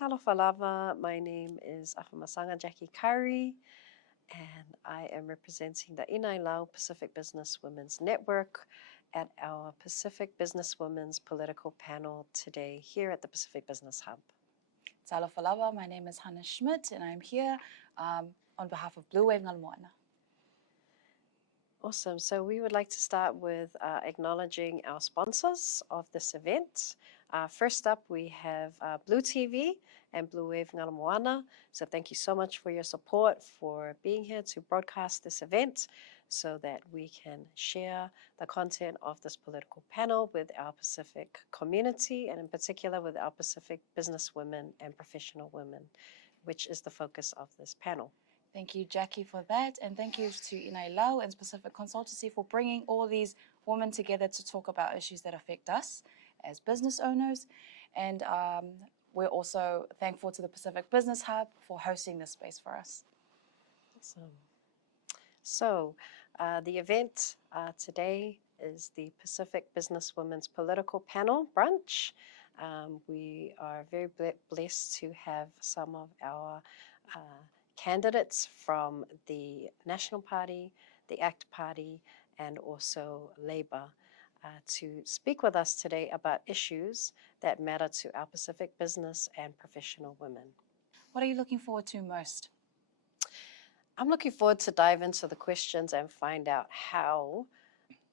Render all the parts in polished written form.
Talofa lava, my name is Afamasaga Jackie Curry, and I am representing the Inailau Pacific Business Women's Network at our Pacific Business Women's Political Panel today here at the Pacific Business Hub. Talofa lava, my name is Hana Schmidt, and I'm here on behalf of Bluwave Matauaina. Awesome. So we would like to start with acknowledging our sponsors of this event. First up, we have Blue TV and Bluwave Matauaina. So thank you so much for your support, for being here to broadcast this event so that we can share the content of this political panel with our Pacific community, and in particular with our Pacific business women and professional women, which is the focus of this panel. Thank you, Jackie, for that. And thank you to Inailau and Pacific Consultancy for bringing all these women together to talk about issues that affect us as business owners. And we're also thankful to the Pacific Business Hub for hosting this space for us. Awesome. So the event today is the Pacific Business Women's Political Panel Brunch. We are very blessed to have some of our candidates from the National Party, the ACT Party, and also Labour to speak with us today about issues that matter to our Pacific business and professional women. What are you looking forward to most? I'm looking forward to dive into the questions and find out how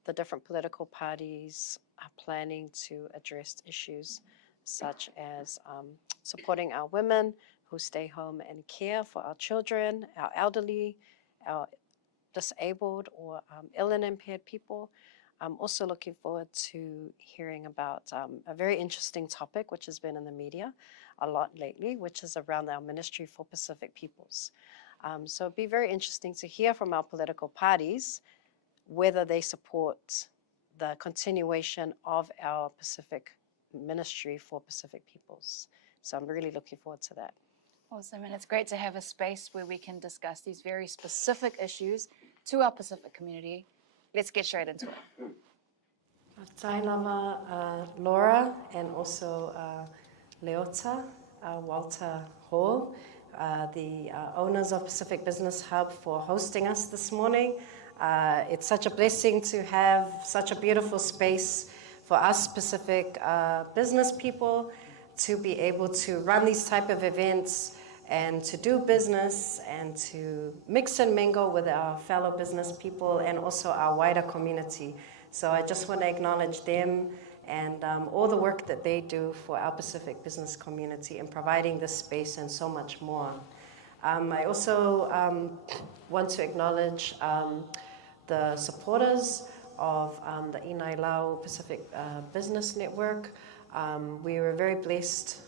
the different political parties are planning to address issues such as supporting our women who stay home and care for our children, our elderly, our disabled or ill and impaired people. I'm also looking forward to hearing about a very interesting topic which has been in the media a lot lately, which is around our Ministry for Pacific Peoples. So it'd be very interesting to hear from our political parties whether they support the continuation of our Pacific Ministry for Pacific Peoples. So I'm really looking forward to that. Awesome, and it's great to have a space where we can discuss these very specific issues to our Pacific community. Let's get straight into it. Tai lava Laura and also Leota, Walter Hall, the owners of Pacific Business Hub, for hosting us this morning. It's such a blessing to have such a beautiful space for us Pacific business people to be able to run these type of events and to do business and to mix and mingle with our fellow business people and also our wider community. So I just want to acknowledge them and all the work that they do for our Pacific business community in providing this space and so much more. I also want to acknowledge the supporters of the Inailau Pacific Business Network. We were very blessed.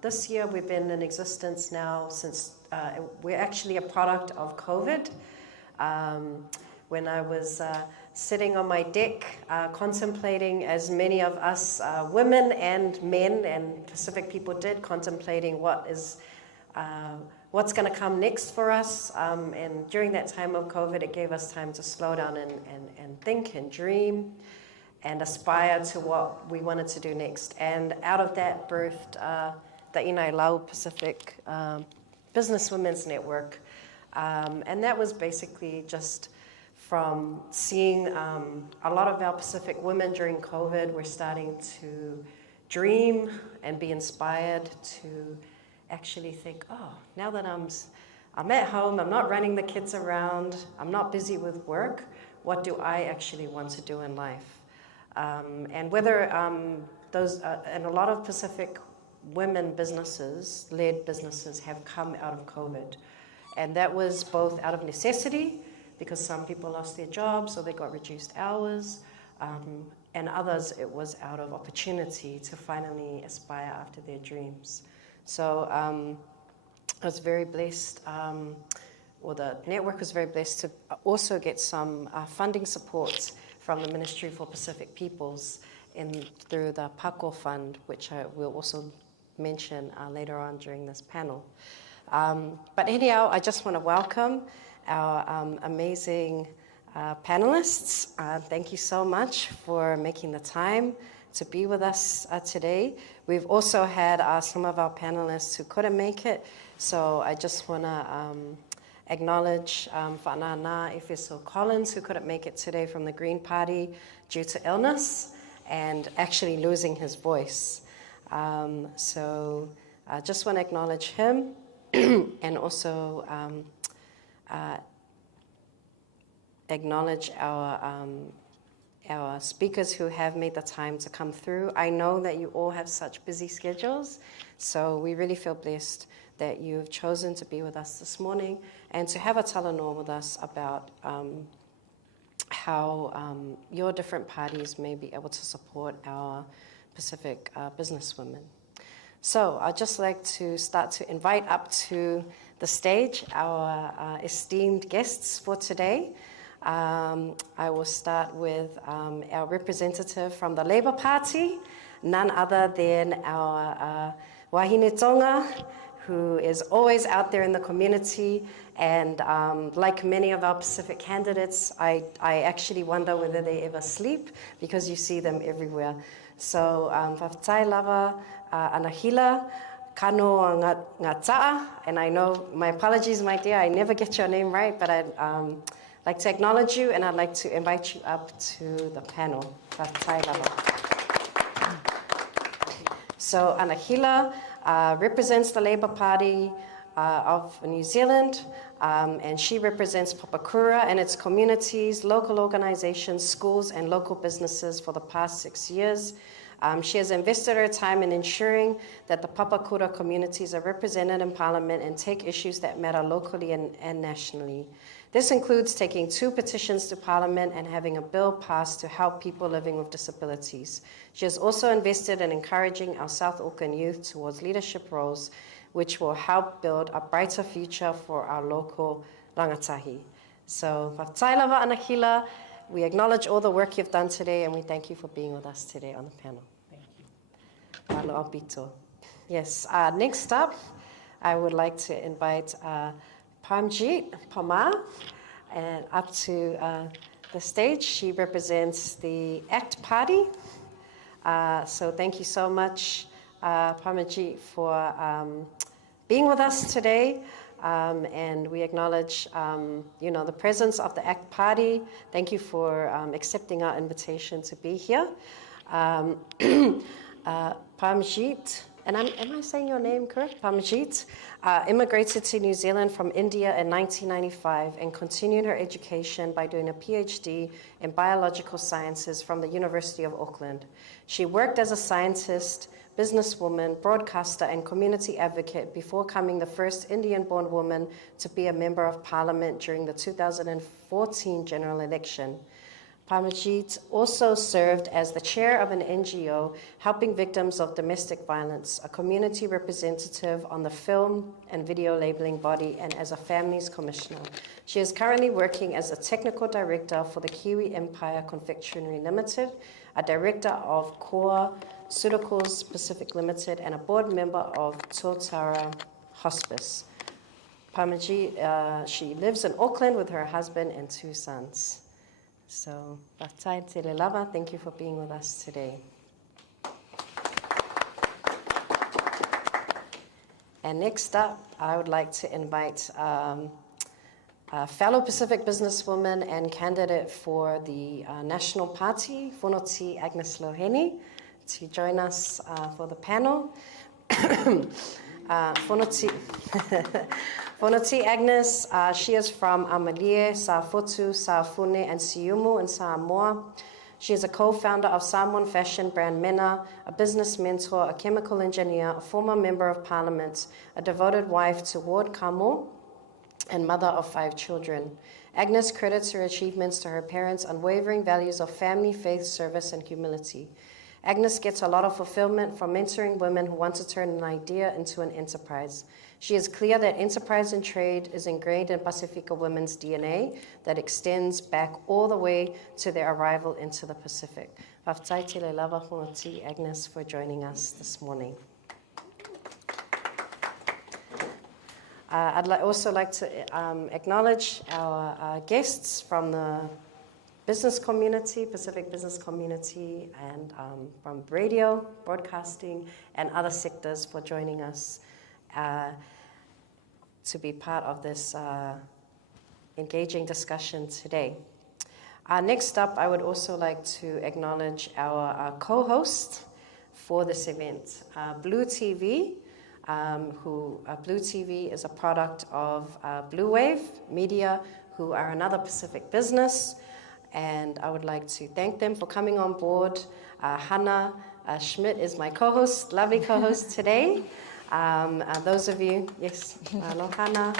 This year we've been in existence now since we're actually a product of COVID. When I was sitting on my deck contemplating, as many of us women and men and Pacific people did, contemplating what's going to come next for us. And during that time of COVID, it gave us time to slow down and think and dream and aspire to what we wanted to do next. And out of that birthed the Inailau Pacific Business Women's Network. And that was basically just from seeing a lot of our Pacific women during COVID were starting to dream and be inspired to actually think, oh, now that I'm at home, I'm not running the kids around, I'm not busy with work, what do I actually want to do in life? And whether and a lot of Pacific women businesses, led businesses, have come out of COVID. And that was both out of necessity, because some people lost their jobs, so they got reduced hours, and others it was out of opportunity to finally aspire after their dreams. So I was very blessed, or the network was very blessed to also get some funding support from the Ministry for Pacific Peoples through the Pakuranga Fund, which I will also mention later on during this panel. But anyhow, I just want to welcome our amazing panelists. Thank you so much for making the time to be with us today. We've also had some of our panelists who couldn't make it, so I just want to acknowledge Hana Collins, who couldn't make it today from the Green Party due to illness and actually losing his voice. So I just want to acknowledge him and also acknowledge our speakers who have made the time to come through. I know that you all have such busy schedules, so we really feel blessed that you've chosen to be with us this morning and to have a talanoa with us about how your different parties may be able to support our Pacific businesswomen. So I'd just like to start to invite up to the stage our esteemed guests for today. I will start with our representative from the Labour Party, none other than our Wahine Tonga, who is always out there in the community. And like many of our Pacific candidates, I actually wonder whether they ever sleep because you see them everywhere. So, Whawhai lava Anahila, Kanongata'a, and I know, my apologies, my dear, I never get your name right, but I'd like to acknowledge you, and I'd like to invite you up to the panel. Whawhai lava. So, Anahila represents the Labour Party of New Zealand, and she represents Papakura and its communities, local organizations, schools, and local businesses for the past 6 years. She has invested her time in ensuring that the Papakura communities are represented in Parliament and take issues that matter locally and nationally. This includes taking 2 petitions to Parliament and having a bill passed to help people living with disabilities. She has also invested in encouraging our South Auckland youth towards leadership roles, which will help build a brighter future for our local rangatahi. So, whawhai lava Anahila, we acknowledge all the work you've done today, and we thank you for being with us today on the panel. Thank you. Aloha pito. Yes, next up, I would like to invite Parmjeet, Parmar, and up to the stage. She represents the ACT Party. So thank you so much, Parmjeet, for being with us today. And we acknowledge, the presence of the ACT Party. Thank you for accepting our invitation to be here. Parmjeet, and am I saying your name correct? Parmjeet immigrated to New Zealand from India in 1995 and continued her education by doing a PhD in biological sciences from the University of Auckland. She worked as a scientist, businesswoman, broadcaster, and community advocate before becoming the first Indian-born woman to be a member of Parliament during the 2014 general election. Parmjeet also served as the chair of an NGO helping victims of domestic violence, a community representative on the film and video labeling body, and as a families commissioner. She is currently working as a technical director for the Kiwi Empire Confectionery Limited, a director of Core Pharmaceuticals Pacific Limited, and a board member of Tuatara Hospice. Parmjeet, she lives in Auckland with her husband and 2 sons. So, Vaai tele lava, thank you for being with us today. And next up, I would like to invite a fellow Pacific businesswoman and candidate for the National Party, Whanoti Agnes Loheni, to join us for the panel. Whanoti Agnes, she is from Amalie, Sa'afotu, Sa'afune, and Siumu in Samoa. She is a co-founder of Samoan fashion brand Mena, a business mentor, a chemical engineer, a former member of parliament, a devoted wife to Ward Kamo, and mother of 5 children. Agnes credits her achievements to her parents' unwavering values of family, faith, service, and humility. Agnes gets a lot of fulfillment from mentoring women who want to turn an idea into an enterprise. She is clear that enterprise and trade is ingrained in Pasifika women's DNA that extends back all the way to their arrival into the Pacific. Whawhai tele lava Whanoti Agnes for joining us this morning. I'd also like to acknowledge our guests from the business community, Pacific business community, and from radio, broadcasting, and other sectors for joining us to be part of this engaging discussion today. Next up, I would also like to acknowledge our co-host for this event, Blue TV, Blue TV is a product of Bluwave Media, who are another Pacific business, and I would like to thank them for coming on board. Hana, Schmidt is my co-host, lovely co-host today. Those of you, yes, Lohana.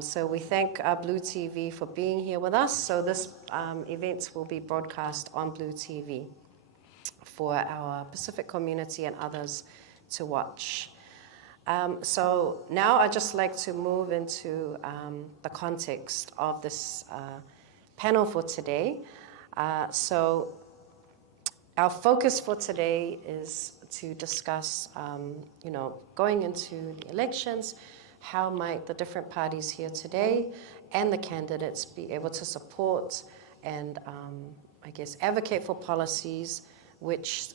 So we thank Blue TV for being here with us. So this event will be broadcast on Blue TV for our Pacific community and others to watch. So now I'd just like to move into the context of this panel for today. So our focus for today is to discuss, going into the elections, how might the different parties here today and the candidates be able to support and, advocate for policies which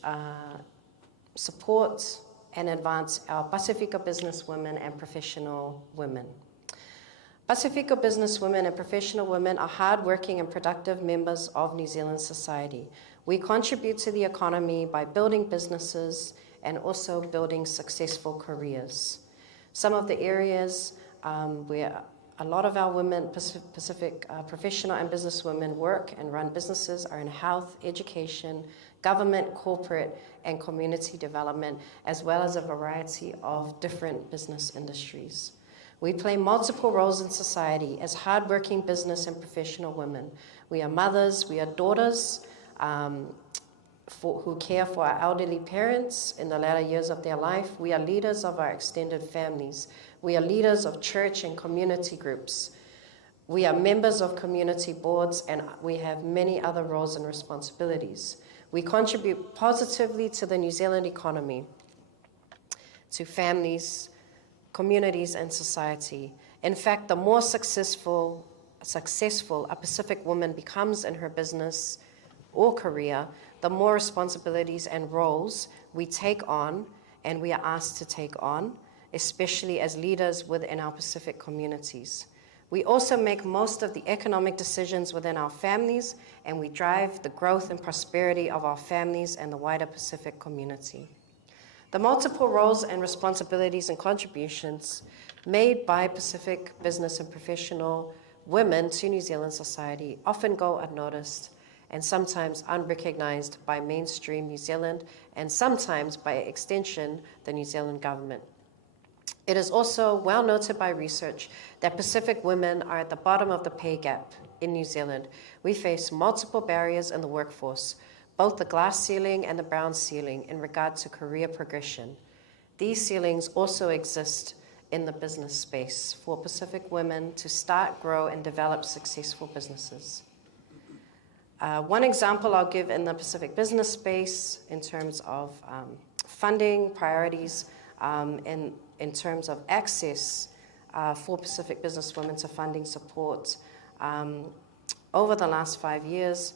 support and advance our Pacifica businesswomen and professional women. Pacifica businesswomen and professional women are hardworking and productive members of New Zealand society. We contribute to the economy by building businesses and also building successful careers. Some of the areas where a lot of our women, Pacific professional and business women, work and run businesses are in health, education, government, corporate, and community development, as well as a variety of different business industries. We play multiple roles in society as hardworking business and professional women. We are mothers, we are daughters who care for our elderly parents in the latter years of their life. We are leaders of our extended families. We are leaders of church and community groups. We are members of community boards, and we have many other roles and responsibilities. We contribute positively to the New Zealand economy, to families, communities, and society. In fact, the more successful a Pacific woman becomes in her business or career, the more responsibilities and roles we take on and we are asked to take on, especially as leaders within our Pacific communities. We also make most of the economic decisions within our families, and we drive the growth and prosperity of our families and the wider Pacific community. The multiple roles and responsibilities and contributions made by Pacific business and professional women to New Zealand society often go unnoticed and sometimes unrecognized by mainstream New Zealand and sometimes by extension the New Zealand government. It is also well noted by research that Pacific women are at the bottom of the pay gap in New Zealand. We face multiple barriers in the workforce, both the glass ceiling and the brown ceiling in regard to career progression. These ceilings also exist in the business space for Pacific women to start, grow, and develop successful businesses. One example I'll give in the Pacific business space in terms of funding, priorities, in terms of access for Pacific businesswomen to funding support. Over the last 5 years,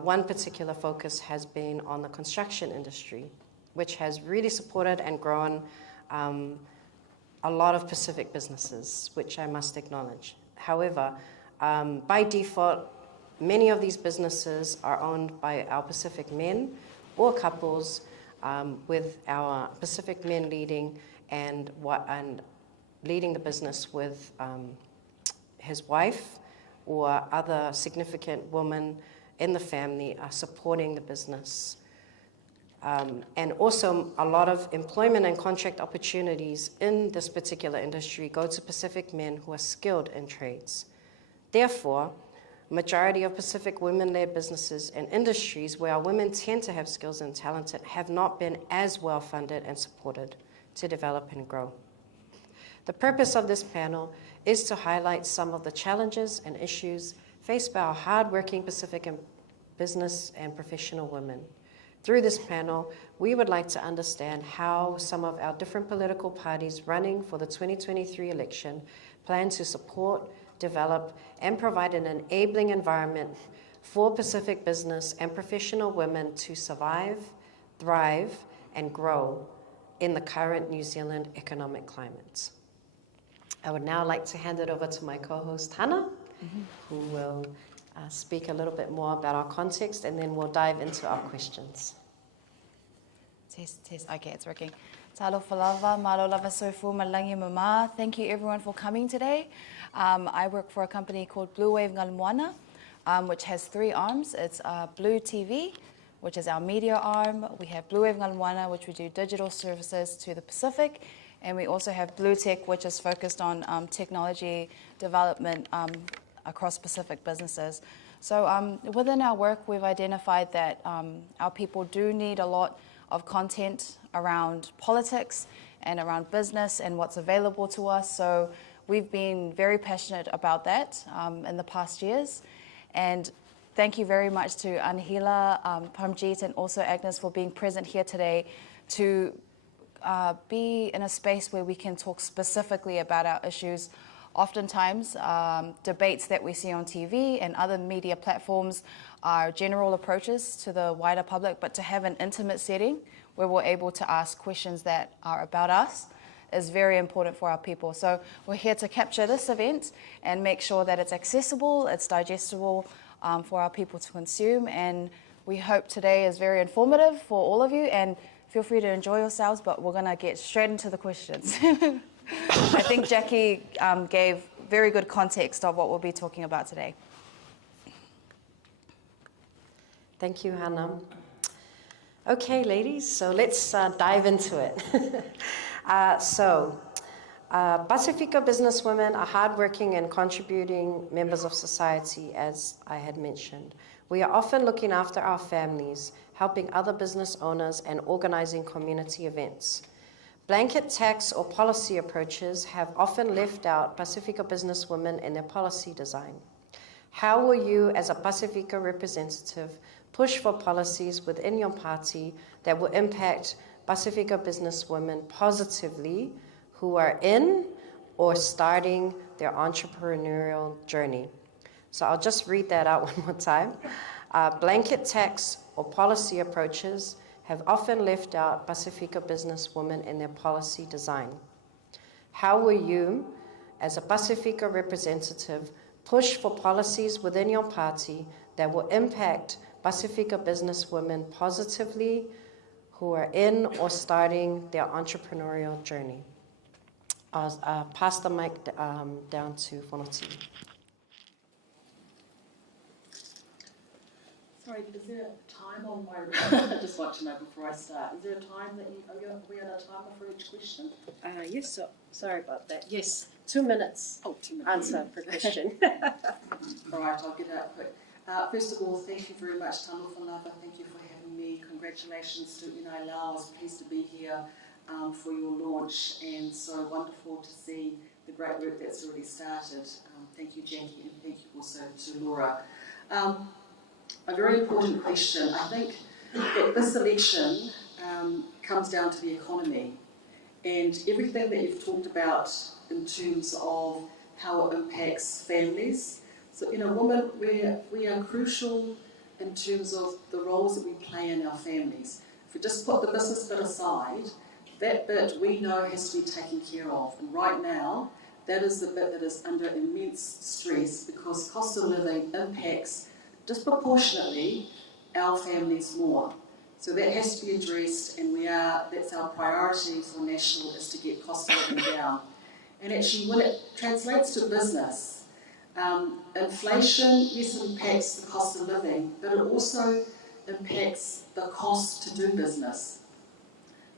one particular focus has been on the construction industry, which has really supported and grown a lot of Pacific businesses, which I must acknowledge. However, by default, many of these businesses are owned by our Pacific men or couples, with our Pacific men leading and leading the business with his wife or other significant woman in the family are supporting the business. And also a lot of employment and contract opportunities in this particular industry go to Pacific men who are skilled in trades. Therefore, majority of Pacific women-led businesses and industries where our women tend to have skills and talent have not been as well funded and supported to develop and grow. The purpose of this panel is to highlight some of the challenges and issues faced by our hardworking Pacific and business and professional women. Through this panel, we would like to understand how some of our different political parties running for the 2023 election plan to support, develop, and provide an enabling environment for Pacific business and professional women to survive, thrive, and grow in the current New Zealand economic climate. I would now like to hand it over to my co-host Hana, who will speak a little bit more about our context, and then we'll dive into our questions. Test. Okay, it's working. Talofa lava, malo lava sofu, malangi mama. Thank you everyone for coming today. I work for a company called Bluwave Ngalamoana, which has 3 arms. It's Blue TV, which is our media arm. We have Bluwave Ngalamoana, which we do digital services to the Pacific. And we also have Blue Tech, which is focused on technology development across Pacific businesses. So within our work, we've identified that our people do need a lot of content around politics and around business and what's available to us. So we've been very passionate about that in the past years. And thank you very much to Anahila, Parmjeet, and also Agnes for being present here today to be in a space where we can talk specifically about our issues. Oftentimes, debates that we see on TV and other media platforms are general approaches to the wider public, but to have an intimate setting where we're able to ask questions that are about us is very important for our people. So we're here to capture this event and make sure that it's accessible, it's digestible for our people to consume, and we hope today is very informative for all of you, and feel free to enjoy yourselves, but we're going to get straight into the questions. I think Jackie gave very good context of what we'll be talking about today. Thank you, Hana. Okay, ladies, so let's dive into it. Pacifica businesswomen are hardworking and contributing members of society, as I had mentioned. We are often looking after our families, helping other business owners, and organizing community events. Blanket tax or policy approaches have often left out Pacifica businesswomen in their policy design. How will you, as a Pacifica representative, push for policies within your party that will impact Pacifica businesswomen positively who are in or starting their entrepreneurial journey? So I'll just read that out one more time. Blanket tax or policy approaches have often left out Pacifica businesswomen in their policy design. How will you, as a Pacifica representative, push for policies within your party that will impact Pacifica businesswomen positively who are in or starting their entrepreneurial journey? I'll pass the mic down to Whanoti. Sorry, is there a time on my I just want to know before I start. Is there a time that are we on a timer for each question? Yes, so, sorry about that. Yes, 2 minutes. Oh, 2 minutes. Answer per question. All right, I'll get out quick. First of all, thank you very much, Talofa Lava. Thank you for having me. Congratulations to Inailau. I was pleased to be here for your launch, and so wonderful to see the great work that's already started. Thank you, Jackie, and thank you also to Laura. A very important question. I think that this election comes down to the economy, and everything that you've talked about in terms of how it impacts families. So, women, we are crucial in terms of the roles that we play in our families. If we just put the business bit aside, that bit we know has to be taken care of. And right now, that is the bit that is under immense stress because cost of living impacts disproportionately our families more. So that has to be addressed, and that's our priority for national, is to get cost of living down. And actually, when it translates to business, inflation, yes, impacts the cost of living, but it also impacts the cost to do business,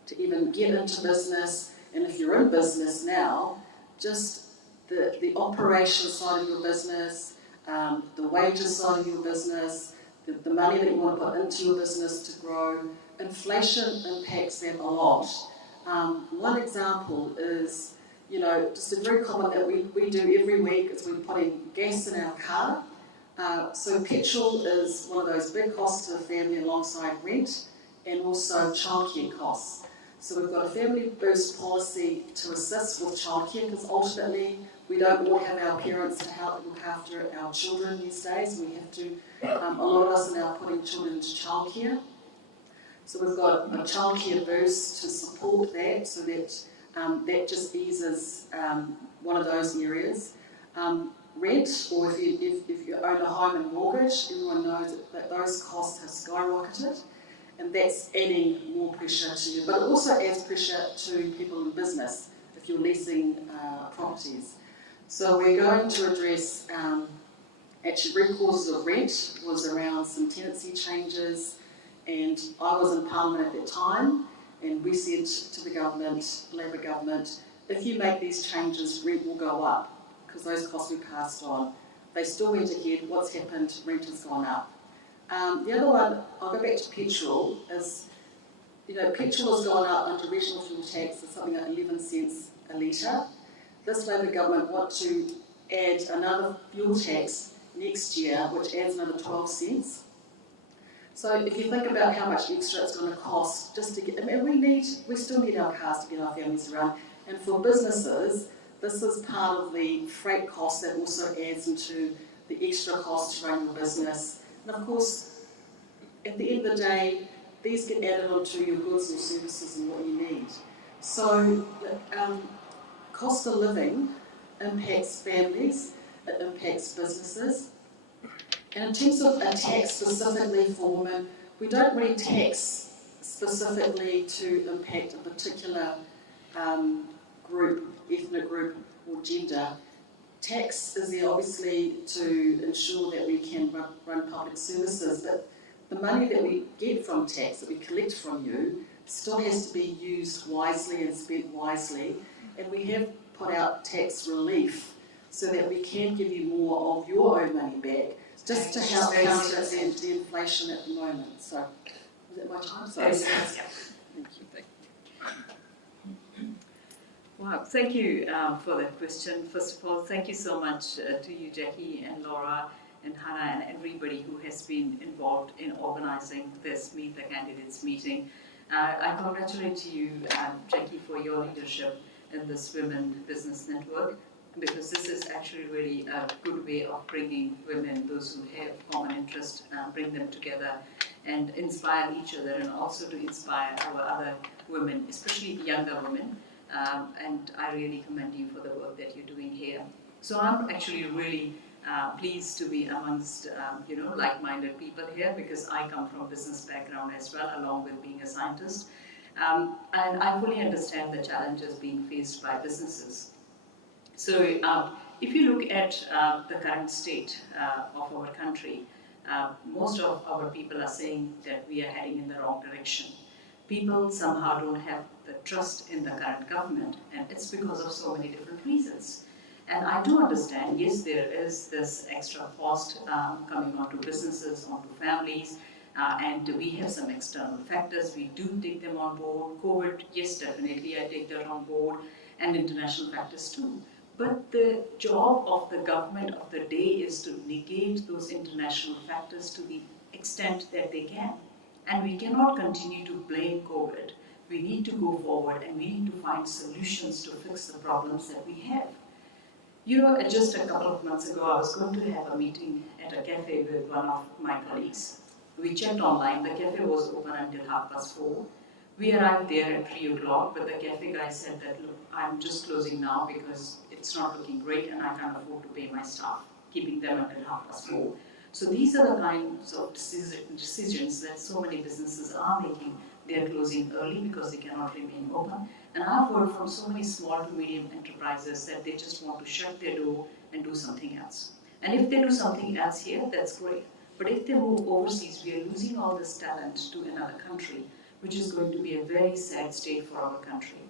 to even get into business, and if you're in business now, just the operation side of your business, the wages side of your business, the money that you want to put into your business to grow. Inflation impacts that a lot. One example is, just a very common that we do every week is we're putting gas in our car. So petrol is one of those big costs to the family alongside rent and also childcare costs. So we've got a family boost policy to assist with childcare because ultimately We don't all have our parents to help look after our children these days. We have to, a lot of us are now putting children into childcare. So we've got a childcare boost to support that, so that that just eases one of those areas. Rent, or if you own a home and mortgage, everyone knows that those costs have skyrocketed, and that's adding more pressure to you. But it also adds pressure to people in business if you're leasing properties. So we're going to address, actually root causes of rent was around some tenancy changes, and I was in Parliament at that time, and we said to the government, Labour government, if you make these changes, rent will go up, because those costs were passed on. They still went ahead. What's happened? Rent has gone up. The other one, I'll go back to petrol, is, petrol has gone up under regional fuel tax to something like 11 cents a litre. This Labour government want to add another fuel tax next year, which adds another 12 cents. So if you think about how much extra it's going to cost just to get, we still need our cars to get our families around. And for businesses, this is part of the freight cost that also adds into the extra cost to run your business. And of course, at the end of the day, these get added onto your goods and services and what you need. So cost of living impacts families, it impacts businesses. And in terms of a tax specifically for women, we don't really tax specifically to impact a particular group, ethnic group or gender. Tax is there obviously to ensure that we can run public services, but the money that we get from tax, that we collect from you, still has to be used wisely and spent wisely. And we have put out tax relief so that we can give you more of your own money back, just to help counter the inflation at the moment. So, is that my time? Sorry. Thank you. Wow, thank you for that question. First of all, thank you so much to you, Jackie and Laura and Hana and everybody who has been involved in organizing this Meet the Candidates meeting. I congratulate you, Jackie, for your leadership in this Women Business Network, because this is actually really a good way of bringing women, those who have common interest, bring them together and inspire each other, and also to inspire our other women, especially younger women. And I really commend you for the work that you're doing here. So I'm actually really pleased to be amongst like-minded people here, because I come from a business background as well, along with being a scientist. And I fully understand the challenges being faced by businesses. So if you look at the current state of our country, most of our people are saying that we are heading in the wrong direction. People somehow don't have the trust in the current government, and it's because of so many different reasons. And I do understand, yes, there is this extra cost coming onto businesses, onto families, and we have some external factors. We do take them on board. COVID, yes, definitely, I take that on board, and international factors too. But the job of the government of the day is to negate those international factors to the extent that they can. And we cannot continue to blame COVID. We need to go forward, and we need to find solutions to fix the problems that we have. Just a couple of months ago, I was going to have a meeting at a cafe with one of my colleagues. We checked online. The cafe was open until 4:30. We arrived there at 3 o'clock, but the cafe guy said that, look, I'm just closing now because it's not looking great and I can't afford to pay my staff, keeping them until 4:30. So these are the kinds of decisions that so many businesses are making. They are closing early because they cannot remain open. And I've heard from so many small to medium enterprises that they just want to shut their door and do something else. And if they do something else here, that's great. But if they move overseas, we are losing all this talent to another country, which is going to be a very sad state for our country.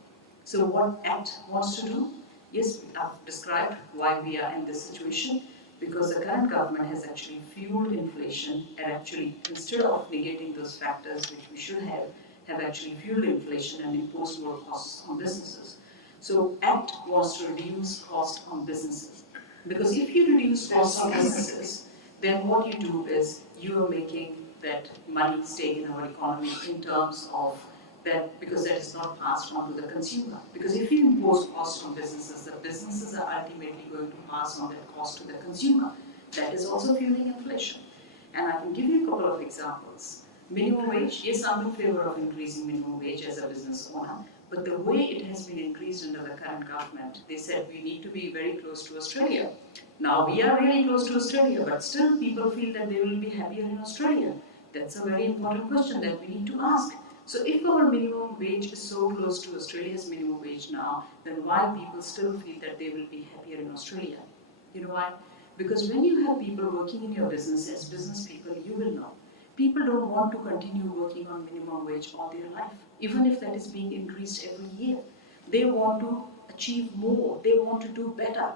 So what ACT wants to do? Yes, I've described why we are in this situation, because the current government has actually fueled inflation, and actually, instead of negating those factors, which we should have actually fueled inflation and imposed more costs on businesses. So ACT wants to reduce cost on businesses. Because if you reduce costs on businesses, then what you do is you are making that money stay in our economy in terms of that because that is not passed on to the consumer. Because if you impose cost on businesses, the businesses are ultimately going to pass on that cost to the consumer. That is also fueling inflation. And I can give you a couple of examples. Minimum wage, yes, I'm in favor of increasing minimum wage as a business owner, but the way it has been increased under the current government, they said we need to be very close to Australia. Now we are really close to Australia, but still people feel that they will be happier in Australia. That's a very important question that we need to ask. So if our minimum wage is so close to Australia's minimum wage now, then why people still feel that they will be happier in Australia? You know why? Because when you have people working in your business as business people, you will know. People don't want to continue working on minimum wage all their life, even if that is being increased every year. They want to achieve more, they want to do better.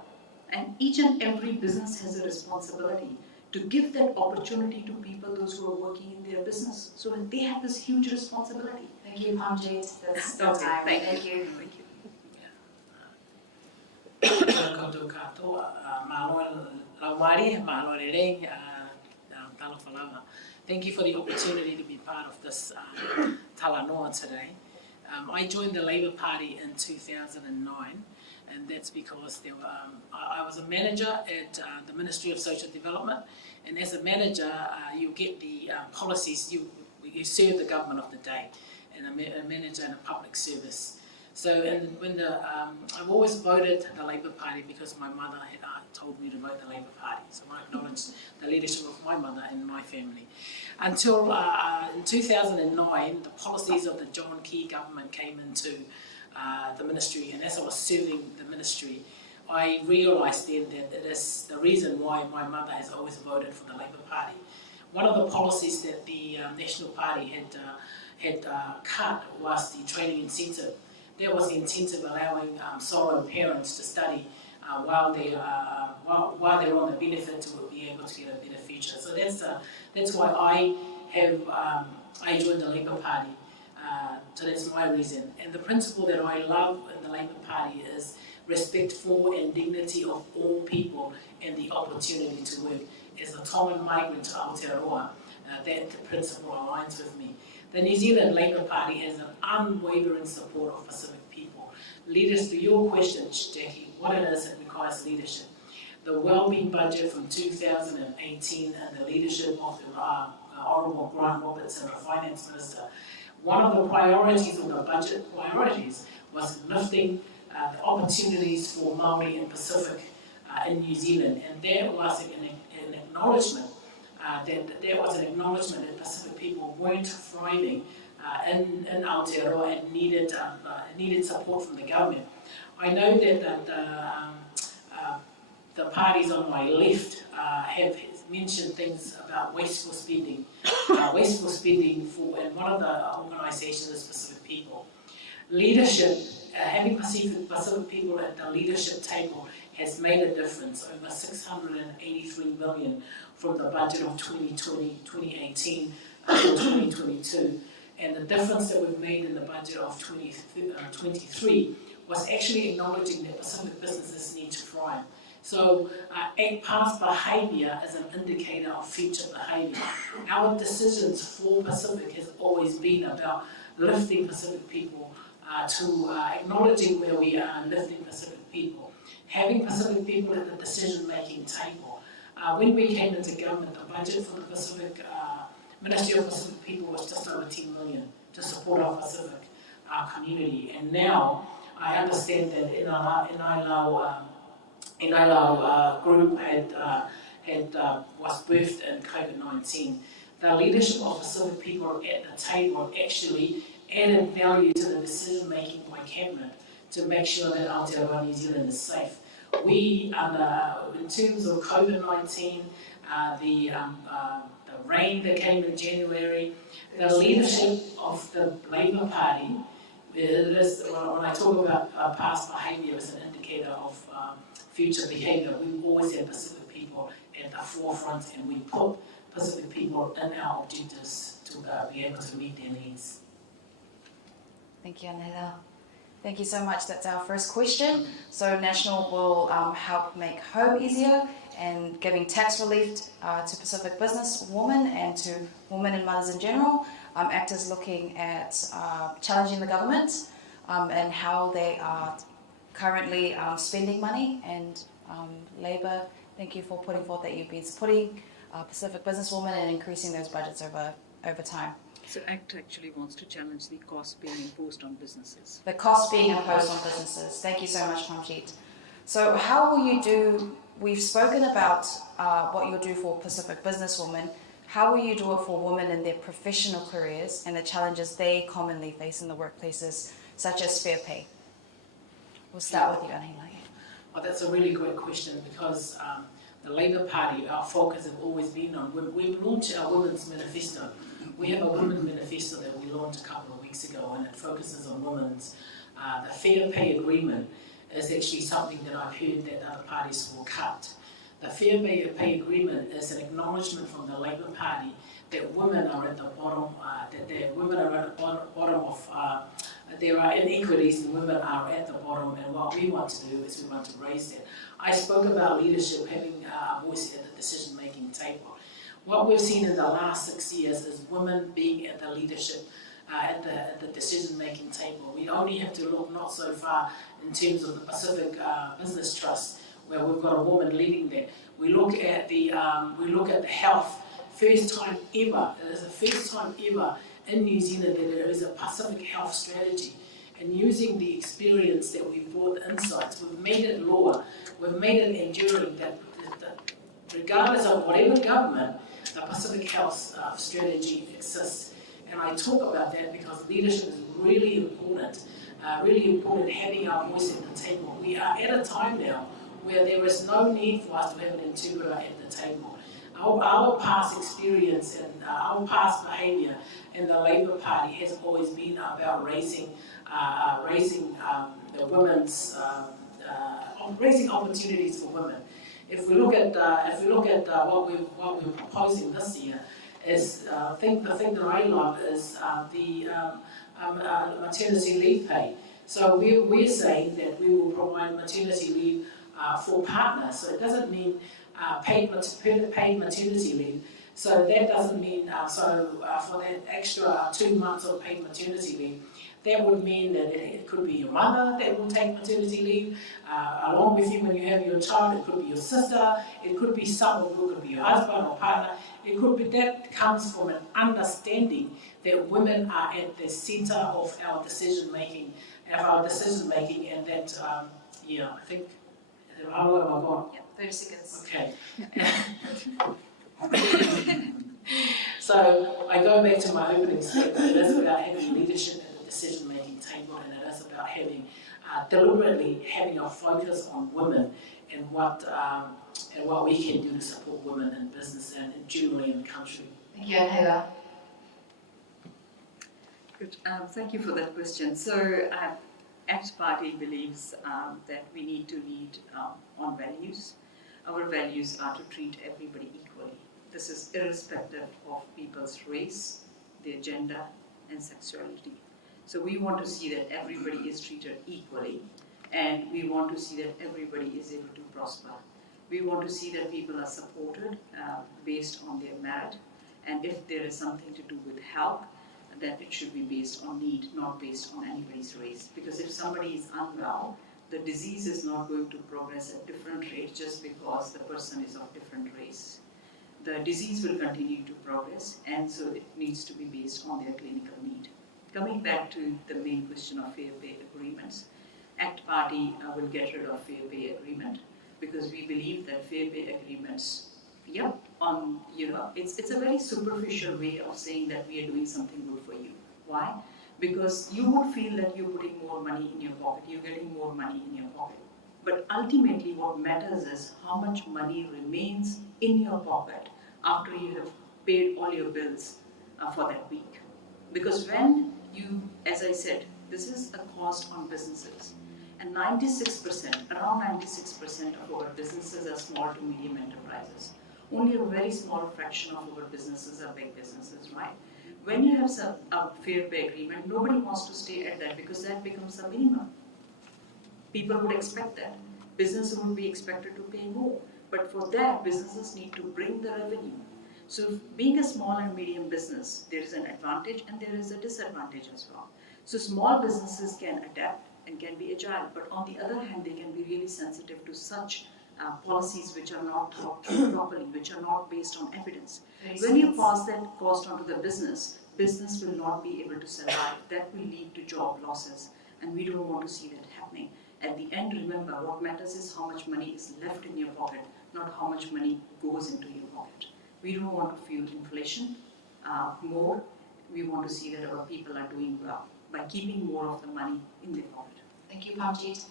And each and every business has a responsibility to give that opportunity to people, those who are working in their business. So they have this huge responsibility. Thank you, Parmjeet. That's still Okay, time. thank you. Koutou katoa, māloa laumari, māloa rerei, talawhalawa. Thank you for the opportunity to be part of this talanoa today. I joined the Labour Party in 2009, and that's because there were, I was a manager at the Ministry of Social Development, and as a manager, you get the policies, you serve the government of the day, and a manager in a public service. So, and when I've always voted the Labour Party because my mother had told me to vote the Labour Party. So I acknowledge the leadership of my mother and my family. Until in 2009, the policies of the John Key government came into the ministry, and as I was serving the ministry, I realised then that it is the reason why my mother has always voted for the Labour Party. One of the policies that the National Party had cut was the training incentive. There was the incentive allowing solo parents to study while they're on the benefit to be able to get a better future. So that's why I joined the Labour Party. So that's my reason. And the principle that I love in the Labour Party is respect for and dignity of all people and the opportunity to work. As a Tongan migrant to Aotearoa, that principle aligns with me. The New Zealand Labour Party has an unwavering support of Pacific people. Leaders, to your question, Jackie, what it is that requires leadership. The wellbeing budget from 2018 and the leadership of the Honourable Grant Robertson, the Finance Minister, one of the priorities of the budget priorities was lifting the opportunities for Māori and Pacific in New Zealand, and there was an acknowledgement that Pacific people weren't thriving in Aotearoa and needed support from the government. I know that the parties on my left have mentioned things about wasteful spending. And one of the organisations is Pacific People. Leadership, having Pacific people at the leadership table has made a difference. Over 683 million from the budget of 2018 until 2022. And the difference that we've made in the budget of 2023 was actually acknowledging that Pacific businesses need to thrive. So past behaviour is an indicator of future behaviour. Our decisions for Pacific has always been about lifting Pacific people to acknowledging where we are and lifting Pacific people. Having Pacific people at the decision-making table. When we came into government, the budget for the Pacific Ministry of Pacific People was just over 10 million to support our Pacific community. And now I understand that Inailau group was birthed in COVID-19. The leadership of Pacific people at the table actually added value to the decision making by cabinet to make sure that Aotearoa New Zealand is safe. We, in terms of COVID-19, the rain that came in January, the leadership of the Labour Party, when I talk about past behaviour as an indicator of future behaviour, we've always had Pacific people at the forefront, and we put Pacific people in our objectives to be able to meet their needs. Thank you, Anahila. Thank you so much. That's our first question. So National will help make home easier, and giving tax relief to Pacific business women and to women and mothers in general. ACT is looking at challenging the government and how they are currently spending money, and Labour, thank you for putting forth that you've been supporting Pacific businesswomen and increasing those budgets over time. So ACT actually wants to challenge the cost being imposed on businesses. The cost being imposed on businesses. Thank you so much, Parmjeet. So how will you do, we've spoken about what you'll do for Pacific businesswomen. How will you do it for women in their professional careers and the challenges they commonly face in the workplaces, such as fair pay? We'll start with you, Anahila. Well, that's a really great question, because the Labour Party, our focus has always been on women. We've launched our Women's Manifesto. We have a Women's Manifesto that we launched a couple of weeks ago, and it focuses on women's. The Fair Pay Agreement is actually something that I've heard that other parties will cut. The Fair Pay Agreement is an acknowledgement from the Labour Party that women are at the bottom, there are inequities and women are at the bottom, and what we want to do is we want to raise that. I spoke about leadership having a voice at the decision-making table. What we've seen in the last 6 years is women being at the leadership, at the decision-making table. We only have to look not so far in terms of the Pacific Business Trust, where we've got a woman leading that. We look at the health. First time ever, it is the first time ever in New Zealand that there is a Pacific health strategy. And using the experience that we've brought, the insights, we've made it law, we've made it enduring, that regardless of whatever government, the Pacific health strategy exists. And I talk about that because leadership is really important having our voice at the table. We are at a time now where there is no need for us to have an interpreter at the table. Our past experience and our past behaviour in the Labour Party has always been about raising the women's raising opportunities for women. If we look at what we're proposing this year, is the thing that I love is the maternity leave pay. So we're saying that we will provide maternity leave for partners. So it doesn't mean paid maternity leave. So that doesn't mean for that extra 2 months of paid maternity leave, that would mean that it could be your mother that will take maternity leave along with you when you have your child. It could be your sister. It could be someone who could be your husband or partner. It could be that comes from an understanding that women are at the centre of our decision making, and that I think. How long have I gone? Yeah, 30 seconds. Okay. So I go back to my opening statement. It is about having leadership at the decision-making table, and it is about having deliberately having a focus on women and what we can do to support women in business and generally in the country. Thank you, Anahila. Good. Thank you for that question. So, ACT Party believes that we need to lead on values. Our values are to treat everybody equally. This is irrespective of people's race, their gender, and sexuality. So we want to see that everybody is treated equally, and we want to see that everybody is able to prosper. We want to see that people are supported based on their merit, and if there is something to do with help, that it should be based on need, not based on anybody's race. Because if somebody is unwell, the disease is not going to progress at different rates just because the person is of different race. The disease will continue to progress, and so it needs to be based on their clinical need. Coming back to the main question of fair pay agreements, ACT Party will get rid of fair pay agreement because we believe that fair pay agreements, it's a very superficial way of saying that we are doing something good for you. Why? Because you would feel that you're putting more money in your pocket, you're getting more money in your pocket. But ultimately what matters is how much money remains in your pocket after you have paid all your bills for that week. Because when you, as I said, this is a cost on businesses. And around 96% of our businesses are small to medium enterprises. Only a very small fraction of our businesses are big businesses, right? When you have a fair pay agreement, nobody wants to stay at that because that becomes a minimum. People would expect that. Businesses would be expected to pay more. But for that, businesses need to bring the revenue. So being a small and medium business, there is an advantage and there is a disadvantage as well. So small businesses can adapt and can be agile, but on the other hand, they can be really sensitive to such policies which are not thought through properly, which are not based on evidence. When you pass that cost onto the business will not be able to survive. That will lead to job losses, and we don't want to see that happening. At the end, remember, what matters is how much money is left in your pocket, not how much money goes into your pocket. We don't want to fuel inflation more. We want to see that our people are doing well by keeping more of the money in their pocket. Thank you, Parmjeet.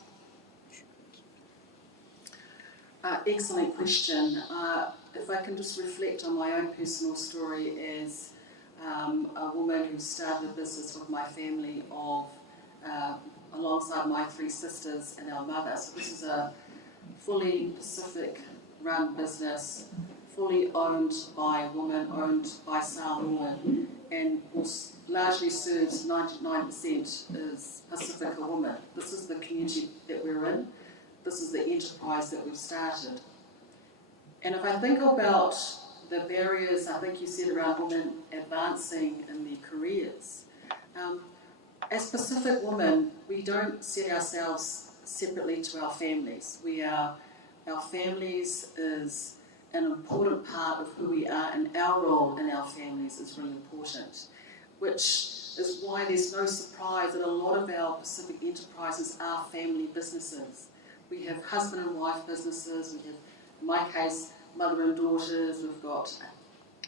Excellent question. If I can just reflect on my own personal story as a woman who started a business with my family of alongside my 3 sisters and our mother. So this is a fully Pacific-run business, fully owned by a woman, owned by Samoa women, and largely serves 99% is Pacifica women. This is the community that we're in. This is the enterprise that we've started. And if I think about the barriers, I think you said around women advancing in their careers, as Pacific women, we don't set ourselves separately to our families. Our families is an important part of who we are, and our role in our families is really important, which is why there's no surprise that a lot of our Pacific enterprises are family businesses. We have husband and wife businesses, we have, in my case, mother and daughters, we've got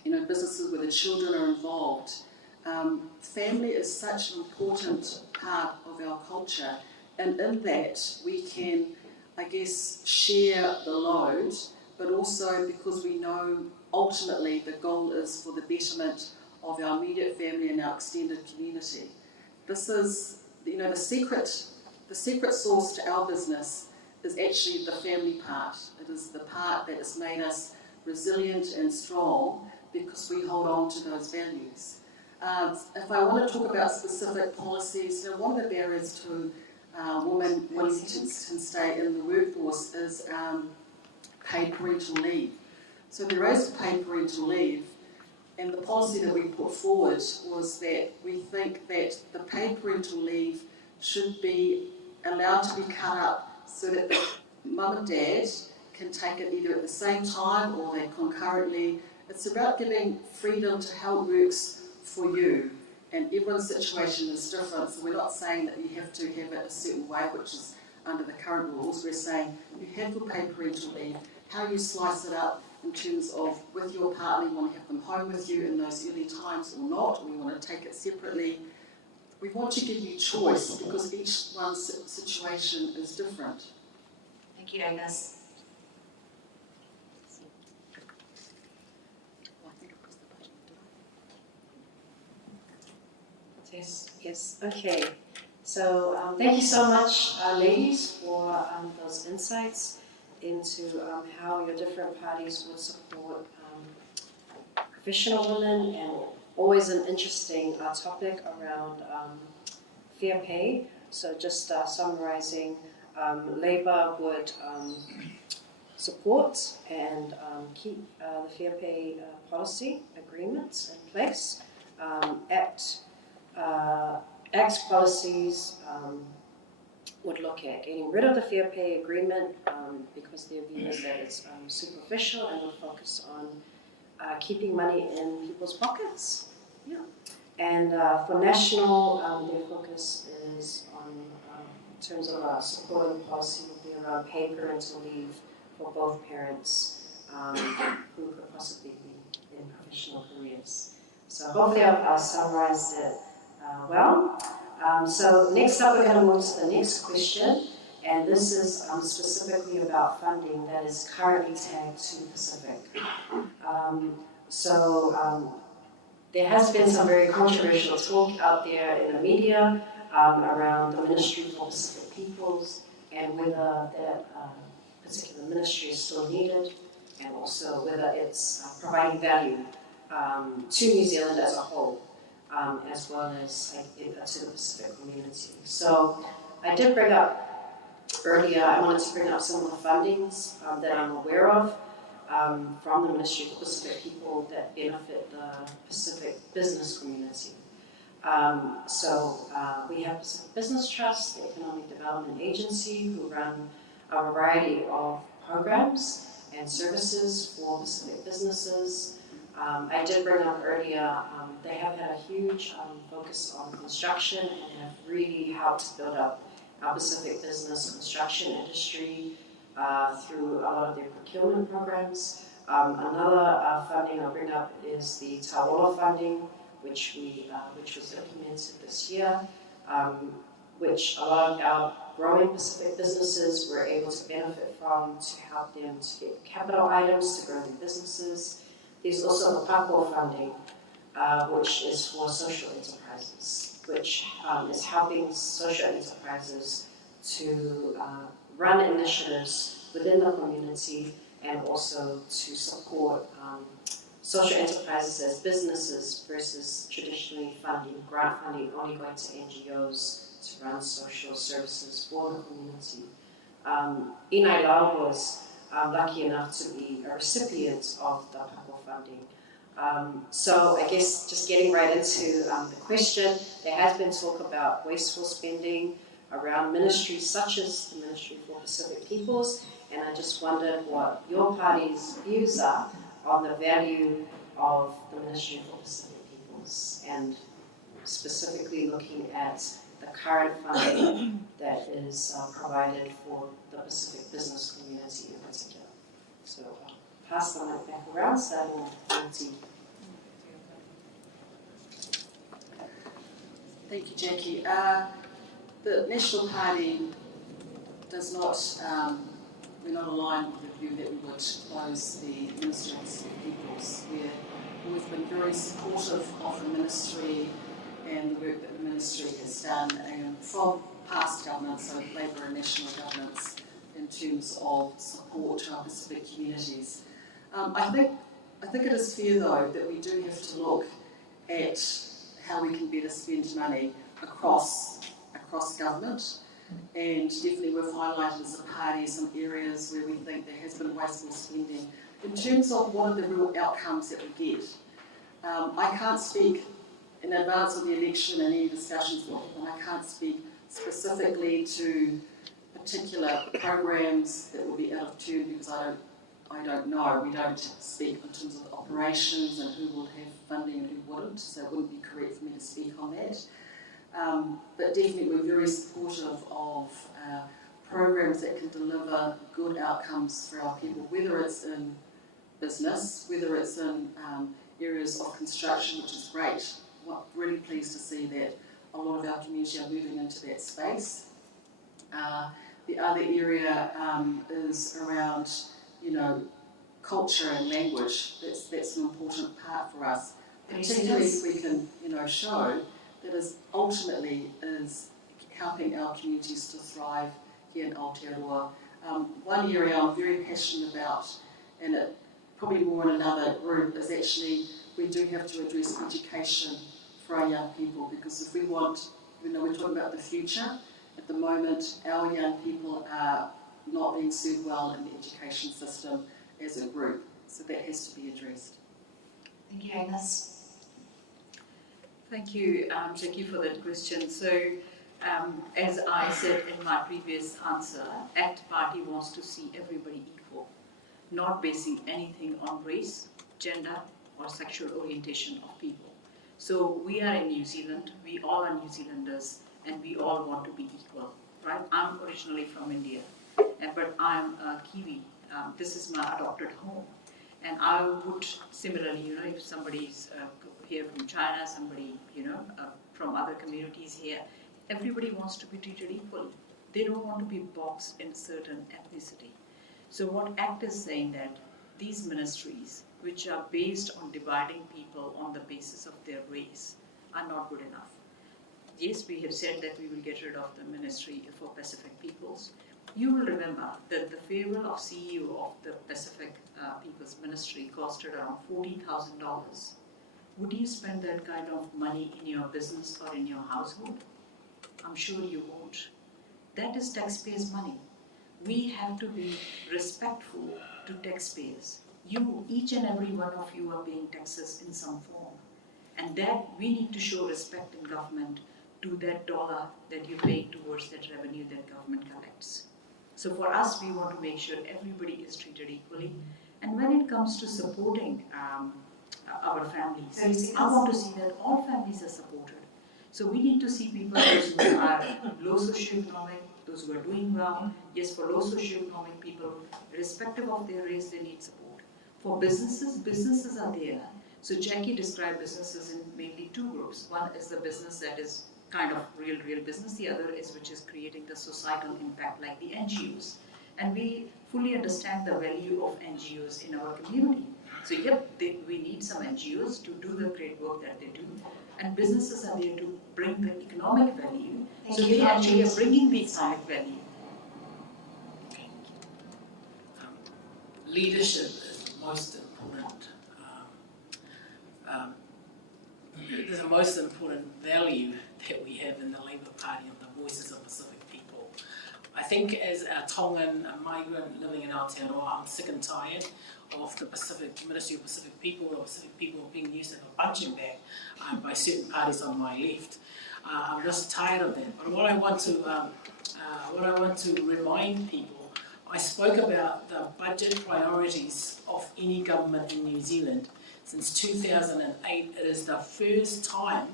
businesses where the children are involved. Family is such an important part of our culture, and in that we can, I guess, share the load, but also because we know ultimately the goal is for the betterment of our immediate family and our extended community. This is, the secret sauce to our business is actually the family part. It is the part that has made us resilient and strong because we hold on to those values. If I want to talk about specific policies, one of the barriers to women wanting to stay in the workforce is paid parental leave. So there is paid parental leave, and the policy that we put forward was that we think that the paid parental leave should be allowed to be cut up so that the mum and dad can take it either at the same time or they concurrently. It's about giving freedom to how it works for you, and everyone's situation is different, so we're not saying that you have to have it a certain way, which is under the current rules. We're saying you have your paid parental leave, how you slice it up in terms of with your partner, you want to have them home with you in those early times or not, or you want to take it separately. We want to give you choice because each one's situation is different. Thank you, Agnes. Yes. Okay. So thank you so much, ladies, for those insights into how your different parties would support professional women, and always an interesting topic around fair pay. So just summarizing, Labour would support and keep the fair pay policy agreements in place. Act policies would look at getting rid of the fair pay agreement because their view is that it's superficial and would focus on keeping money in people's pockets. Yeah. And for national, their focus is on, in terms of supporting policy, would be around paid parental leave for both parents who could possibly be in professional careers. So hopefully I've summarized it well. So next up we're going to move to the next question, and this is specifically about funding that is currently tagged to Pacific. There has been some very controversial talk out there in the media around the Ministry for Pacific Peoples and whether that particular ministry is still needed, and also whether it's providing value to New Zealand as a whole, as well as to the Pacific community. So I did bring up earlier, I wanted to bring up some of the fundings that I'm aware of from the Ministry for Pacific People that benefit the Pacific business community. We have Pacific Business Trust, the Economic Development Agency, who run a variety of programs and services for Pacific businesses. I did bring up earlier, they have had a huge focus on construction and have really helped build up our Pacific business construction industry through a lot of their procurement programs. Another funding I'll bring up is the Tawala funding, which was implemented this year, which a lot of our growing Pacific businesses were able to benefit from to help them to get capital items to grow their businesses. There's also the Papakura funding, which is for social enterprises, which is helping social enterprises to run initiatives within the community and also to support social enterprises as businesses versus traditionally grant funding only going to NGOs to run social services for the community. Inailau was lucky enough to be a recipient of the Papakura funding. So I guess just getting right into the question, there has been talk about wasteful spending around ministries such as the Ministry for Pacific Peoples, and I just wondered what your party's views are on the value of the Ministry for Pacific Peoples, and specifically looking at the current funding that is provided for the Pacific business community in particular. So I'll pass the mic back around, starting with Nancy. Thank you, Jackie. The National Party does not, we're not aligned with the view that we would close the Ministry of Pacific Peoples. We've been very supportive of the Ministry and the work that the Ministry has done from past governments, so Labour and national governments, in terms of support to our Pacific communities. I think it is fair, though, that we do have to look at how we can better spend money across government, and definitely we've highlighted as a party some areas where we think there has been wasteful spending. In terms of what are the real outcomes that we get, I can't speak in advance of the election and any discussions with them. I can't speak specifically to particular programs that will be out of tune because I don't know. We don't speak in terms of operations and who will have funding and who wouldn't, so it wouldn't be correct for me to speak on that. But definitely we're very supportive of programs that can deliver good outcomes for our people, whether it's in business, whether it's in areas of construction, which is great. I'm really pleased to see that a lot of our community are moving into that space. The other area is around, culture and language. That's an important part for us, particularly if we can, show that ultimately is helping our communities to thrive here in Aotearoa. One area I'm very passionate about, and it probably more in another group, is actually we do have to address education for our young people, because if we want, we're talking about the future. At the moment, our young people are not being served well in the education system as a group, so that has to be addressed. Thank you, Agnes. Thank you, Jackie, for that question. So, as I said in my previous answer, ACT Party wants to see everybody equal, not basing anything on race, gender, or sexual orientation of people. So we are in New Zealand, we all are New Zealanders, and we all want to be equal, right? I'm originally from India, but I'm a Kiwi. This is my adopted home. And I would similarly, if somebody's here from China, somebody, from other communities here, everybody wants to be treated equally. They don't want to be boxed in a certain ethnicity. So what ACT is saying that these ministries, which are based on dividing people on the basis of their race, are not good enough. Yes, we have said that we will get rid of the Ministry for Pacific Peoples. You will remember that the farewell of CEO of the Pacific People's Ministry costed around $40,000. Would you spend that kind of money in your business or in your household? I'm sure you won't. That is taxpayers' money. we have to be respectful to taxpayers. Each and every one of you are paying taxes in some form. And that we need to show respect in government to that dollar that you pay towards that revenue that government collects. So for us, we want to make sure everybody is treated equally. And when it comes to supporting our families, I want to see that all families are supported. So we need to see people those who are low socioeconomic, those who are doing well. Yes, for low socioeconomic people, irrespective of their race, they need support. For businesses, businesses are there. So Jackie described businesses in mainly two groups. One is the business that is kind of real business. The other is which is creating the societal impact like the NGOs. And we fully understand the value of NGOs in our community. So yep, we need some NGOs to do the great work that they do. And businesses are there to bring the economic value. So they actually are bringing the economic value. Leadership is the most important. It is the most important value that we have in the Labour Party of the voices of Pacific people. I think as a Tongan migrant living in Aotearoa, I'm sick and tired of the Ministry of Pacific People or Pacific people being used as a punching bag by certain parties on my left. I'm just tired of that. But what I want to remind people, I spoke about the budget priorities of any government in New Zealand. Since 2008, it is the first time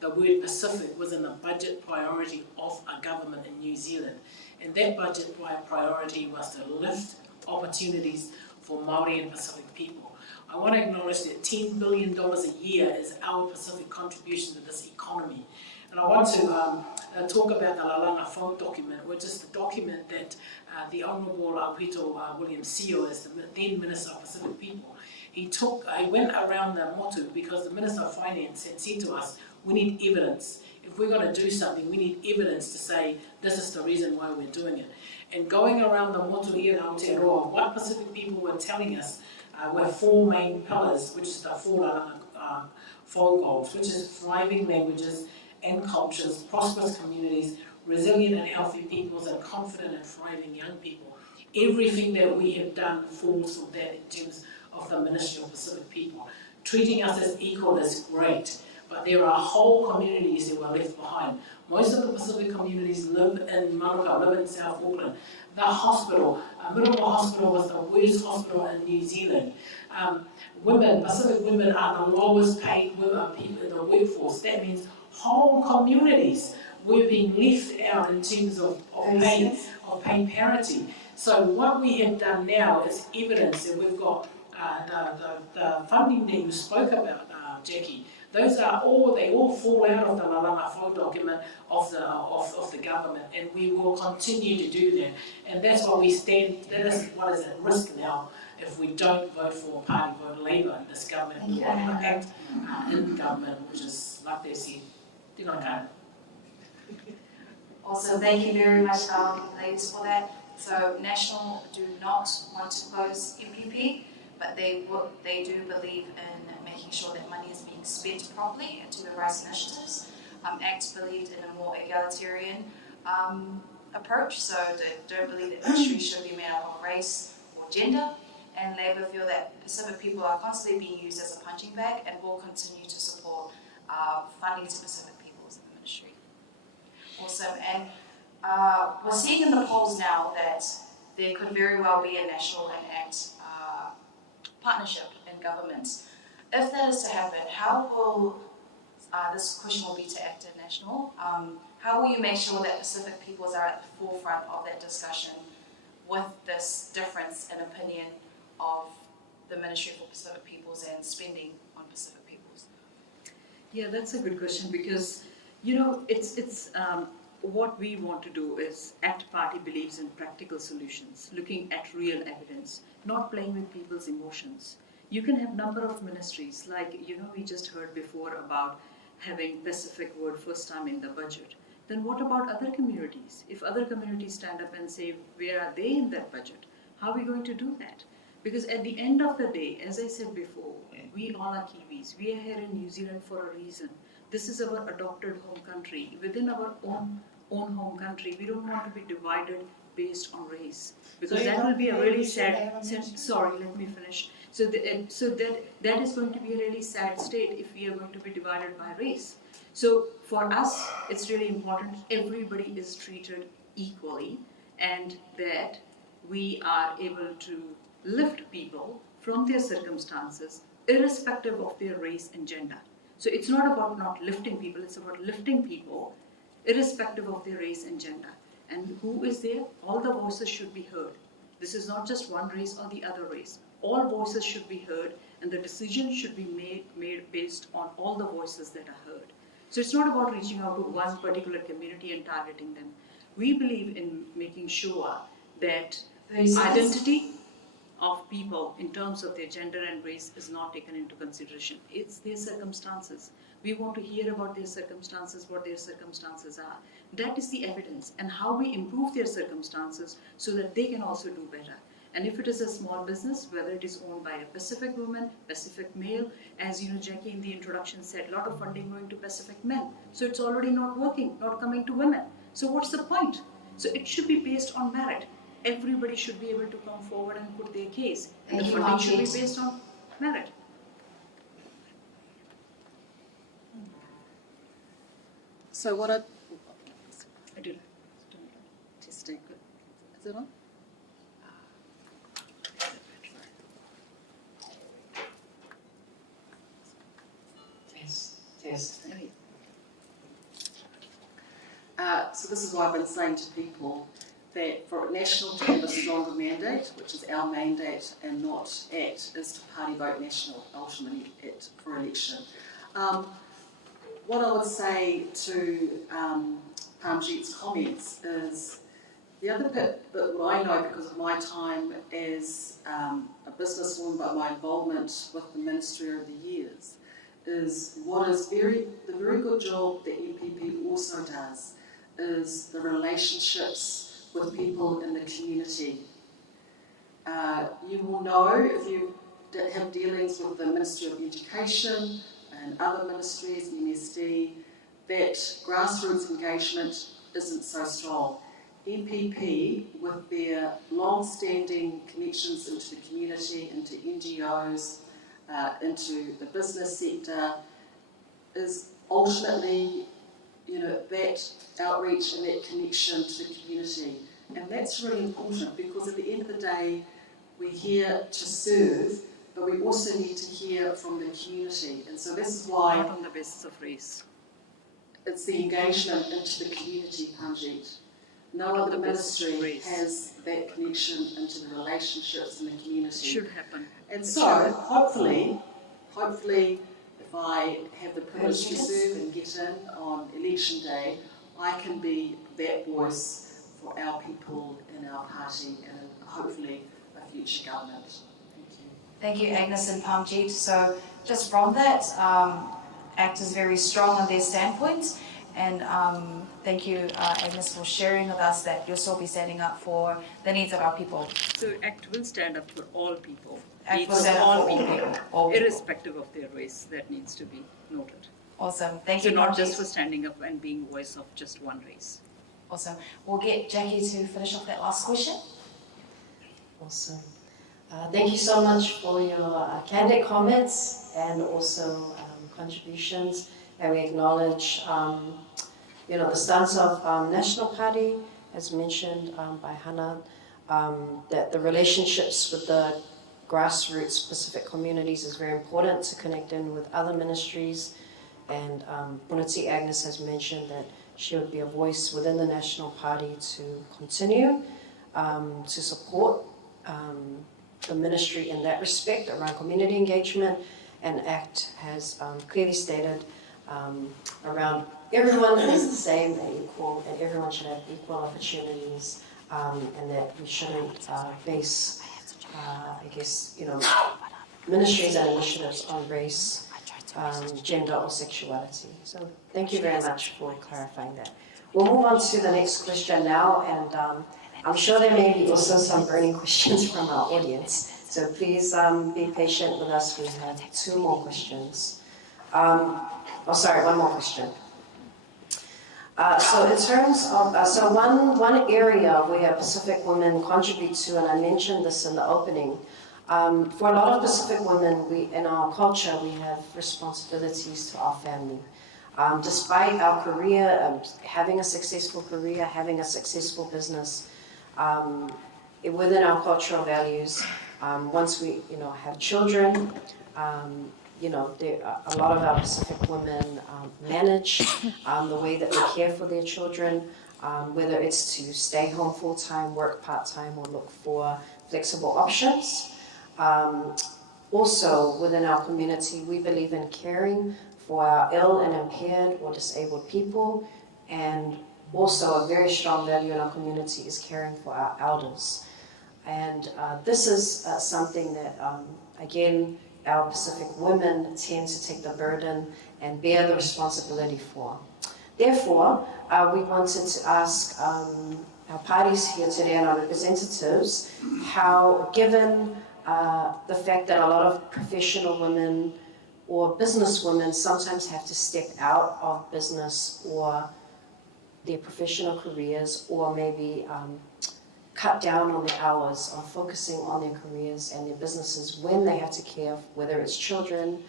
the word Pacific was in the budget priority of a government in New Zealand. And that budget priority was to lift opportunities for Māori and Pacific people. I want to acknowledge that $10 billion a year is our Pacific contribution to this economy. And I want to talk about the Lalanga Folk document, which is the document that the Honourable William Seo, as the then Minister of Pacific People, he went around the motu because the Minister of Finance had said to us, we need evidence. If we're going to do something, we need evidence to say this is the reason why we're doing it. And going around the motu here in Aotearoa, what Pacific people were telling us were four main pillars, which is the four folk goals, which is thriving languages and cultures, prosperous communities, resilient and healthy peoples, and confident and thriving young people. Everything that we have done falls from that in terms of the Ministry of Pacific People. Treating us as equal is great, but there are whole communities that were left behind. Most of the Pacific communities live in Manuka, live in South Auckland. The hospital, Middlemore Hospital was the worst hospital in New Zealand. Pacific women are the lowest paid people in the workforce. That means whole communities were being left out in terms of pay parity. So what we have done now is evidence that we've got the funding that you spoke about, Jackie. They all fall out of the Lalanga Folk document of the government, and we will continue to do that. And that's what we stand. That is what is at risk now if we don't vote for party vote Labour in this government. We want to act in government, which is like they said, Also, thank you very much, ladies, for that. So, National do not want to close MPP, but they do believe in making sure that money is being spent properly into the right initiatives. ACT believed in a more egalitarian approach, so they don't believe that ministry should be made up of race or gender, and Labour feel that Pacific people are constantly being used as a punching bag and will continue to support funding to Pacific peoples in the ministry. Awesome, and we're seeing in the polls now that there could very well be a National and ACT partnership in governments. If that is to happen, how will, this question will be to ACT and National, how will you make sure that Pacific peoples are at the forefront of that discussion with this difference in opinion of the Ministry for Pacific Peoples and spending on Pacific peoples? Yeah, that's a good question because, it's what we want to do is ACT Party believes in practical solutions, looking at real evidence, not playing with people's emotions. You can have number of ministries, like, we just heard before about having Pacific word first time in the budget. Then what about other communities? If other communities stand up and say, where are they in that budget? How are we going to do that? Because at the end of the day, as I said before, we all are Kiwis. We are here in New Zealand for a reason. This is our adopted home country. Within our own own home country. We don't want to be divided based on race, because that will be a really sad. Sorry, let me finish. So that is going to be a really sad state if we are going to be divided by race. So for us, it's really important everybody is treated equally, and that we are able to lift people from their circumstances, irrespective of their race and gender. So it's not about not lifting people, it's about lifting people irrespective of their race and gender. And who is there? All the voices should be heard. This is not just one race or the other race. All voices should be heard, and the decision should be made based on all the voices that are heard. So it's not about reaching out to one particular community and targeting them. We believe in making sure that identity of people in terms of their gender and race is not taken into consideration. It's their circumstances. We want to hear about their circumstances, what their circumstances are. That is the evidence, and how we improve their circumstances so that they can also do better. And if it is a small business, whether it is owned by a Pacific woman, Pacific male, as you know, Jackie in the introduction said, a lot of funding going to Pacific men. So it's already not working, not coming to women. So what's the point? So it should be based on merit. Everybody should be able to come forward and put their case. And the funding should be based on merit. So what I do. testing? Is it on? Yes. So this is why I've been saying to people that for National to have a stronger mandate, which is our mandate and not ACT, is to party vote National, ultimately for election. What I would say to Parmjeet's comments is the other bit that what I know because of my time as a businesswoman, but my involvement with the Ministry over the years, is what is the very good job that UPP also does is the relationships with people in the community. You will know if you have dealings with the Ministry of Education and other ministries, MSD, that grassroots engagement isn't so strong. EPP, with their long-standing connections into the community, into NGOs, into the business sector, is ultimately, that outreach and that connection to the community. And that's really important because at the end of the day, we're here to serve, but we also need to hear from the community. And so this is why... Not on the basis of race. It's the engagement into the community, Parmjeet. No other ministry has that connection into the relationships in the community. Should happen. And so, hopefully, if I have the privilege to serve and get in on election day, I can be that voice for our people in our party and hopefully a future government. Thank you. Thank you, Agnes and Parmjeet. So just from that, ACT is very strong on their standpoints, and thank you, Agnes, for sharing with us that you'll still be standing up for the needs of our people. So ACT will stand up for all people. ACT will stand up for all people. All people. Irrespective of their race, that needs to be noted. Awesome. Thank so you, not Parmjeet. just for standing up and being voice of just one race. Awesome. We'll get Jackie to finish off that last question. Awesome. Thank you so much for your candid comments and also contributions. And we acknowledge, the stance of National Party, as mentioned by Hana, that the relationships with the grassroots specific communities is very important to connect in with other ministries. And Punati Agnes has mentioned that she would be a voice within the National Party to continue to support the ministry in that respect around community engagement, and ACT has clearly stated around everyone is the same and equal, and everyone should have equal opportunities, and that we shouldn't base, ministries and initiatives on race, gender or sexuality. So thank you very much for clarifying that. We'll move on to the next question now, and I'm sure there may be also some burning questions from our audience. So please be patient with us. We have two more questions. One more question. So in terms of, so one area where Pacific women contribute to, and I mentioned this in the opening, for a lot of Pacific women, in our culture, we have responsibilities to our family. Despite our career, having a successful career, having a successful business, within our cultural values, once we, have children, a lot of our Pacific women manage the way that they care for their children, whether it's to stay home full-time, work part-time, or look for flexible options. Also, within our community, we believe in caring for our ill and impaired or disabled people, and also a very strong value in our community is caring for our elders. And this is something that, again, our Pacific women tend to take the burden and bear the responsibility for. Therefore, we wanted to ask our parties here today and our representatives how, given the fact that a lot of professional women or business women sometimes have to step out of business or their professional careers, or maybe cut down on their hours on focusing on their careers and their businesses when they have to care, whether it's children,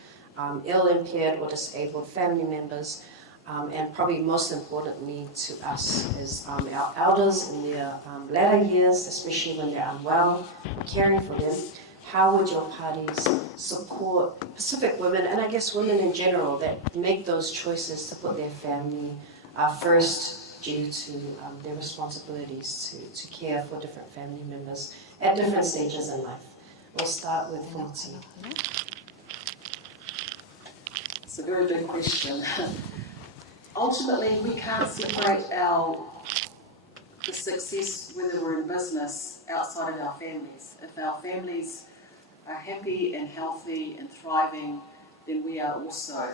ill, impaired, or disabled family members, and probably most importantly to us is our elders in their latter years, especially when they're unwell, caring for them. How would your parties support Pacific women, and I guess women in general, that make those choices to put their family first due to their responsibilities to care for different family members at different stages in life? We'll start with Fuiti. It's a very big question. Ultimately, we can't separate the success, whether we're in business, outside of our families. If our families are happy and healthy and thriving, then we are also.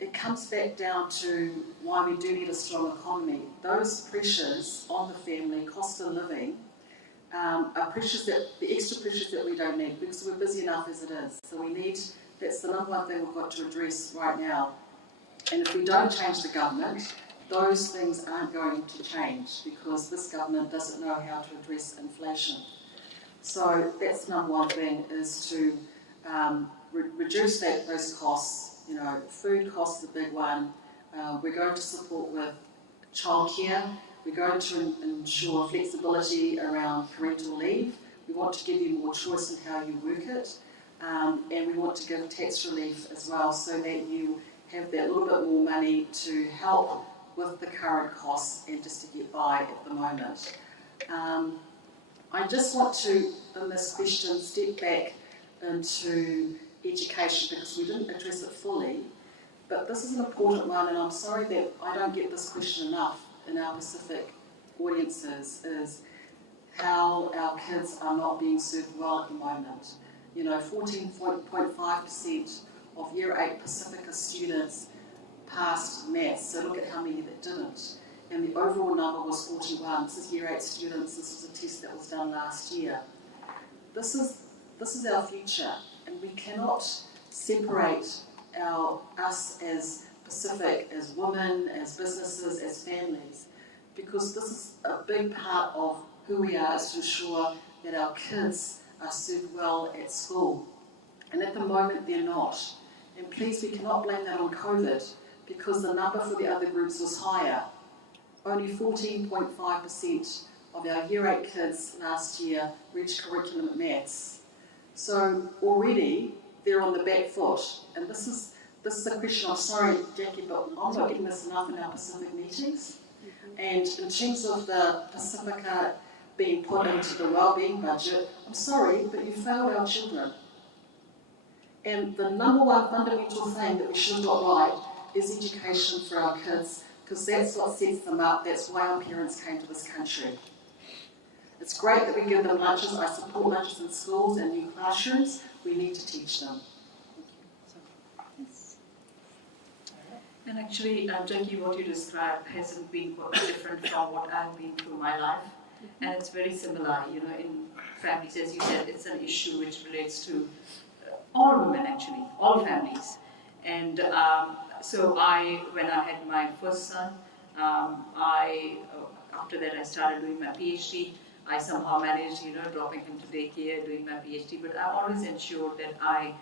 It comes back down to why we do need a strong economy. Those pressures on the family, cost of living, are pressures the extra pressures that we don't need, because we're busy enough as it is. So that's the number one thing we've got to address right now. And if we don't change the government, those things aren't going to change, because this government doesn't know how to address inflation. So that's the number one thing, is to reduce those costs. Food costs is a big one. We're going to support with childcare. We're going to ensure flexibility around parental leave. We want to give you more choice in how you work it. And we want to give tax relief as well, so that you have that little bit more money to help with the current costs and just to get by at the moment. I just want to, in this question, step back into education, because we didn't address it fully, but this is an important one, and I'm sorry that I don't get this question enough in our Pacific audiences, is how our kids are not being served well at the moment. 14.5% of Year 8 Pacifica students passed maths, so look at how many that didn't. And the overall number was 41. This is Year 8 students. This was a test that was done last year. This is our future, and we cannot separate us as Pacific, as women, as businesses, as families, because this is a big part of who we are, is to ensure that our kids are served well at school. And at the moment, they're not. And please, we cannot blame that on COVID, because the number for the other groups was higher. Only 14.5% of our Year 8 kids last year reached curriculum at maths. So already they're on the back foot. And this is a question, I'm sorry, Jackie, but I'm not getting this enough in our Pacific meetings. And in terms of the Pacifica being put into the wellbeing budget, I'm sorry, but you failed our children. And the number one fundamental thing that we should have got right is education for our kids, because that's what sets them up. That's why our parents came to this country. It's great that we give them lunches. I support lunches in schools and new classrooms. We need to teach them. And actually, Jackie, what you described hasn't been different from what I've been through my life. And it's very similar, in families, as you said, it's an issue which relates to all women, actually, all families. And so when I had my first son, After that, I started doing my PhD. I somehow managed, dropping into daycare, doing my PhD, but I always ensured that I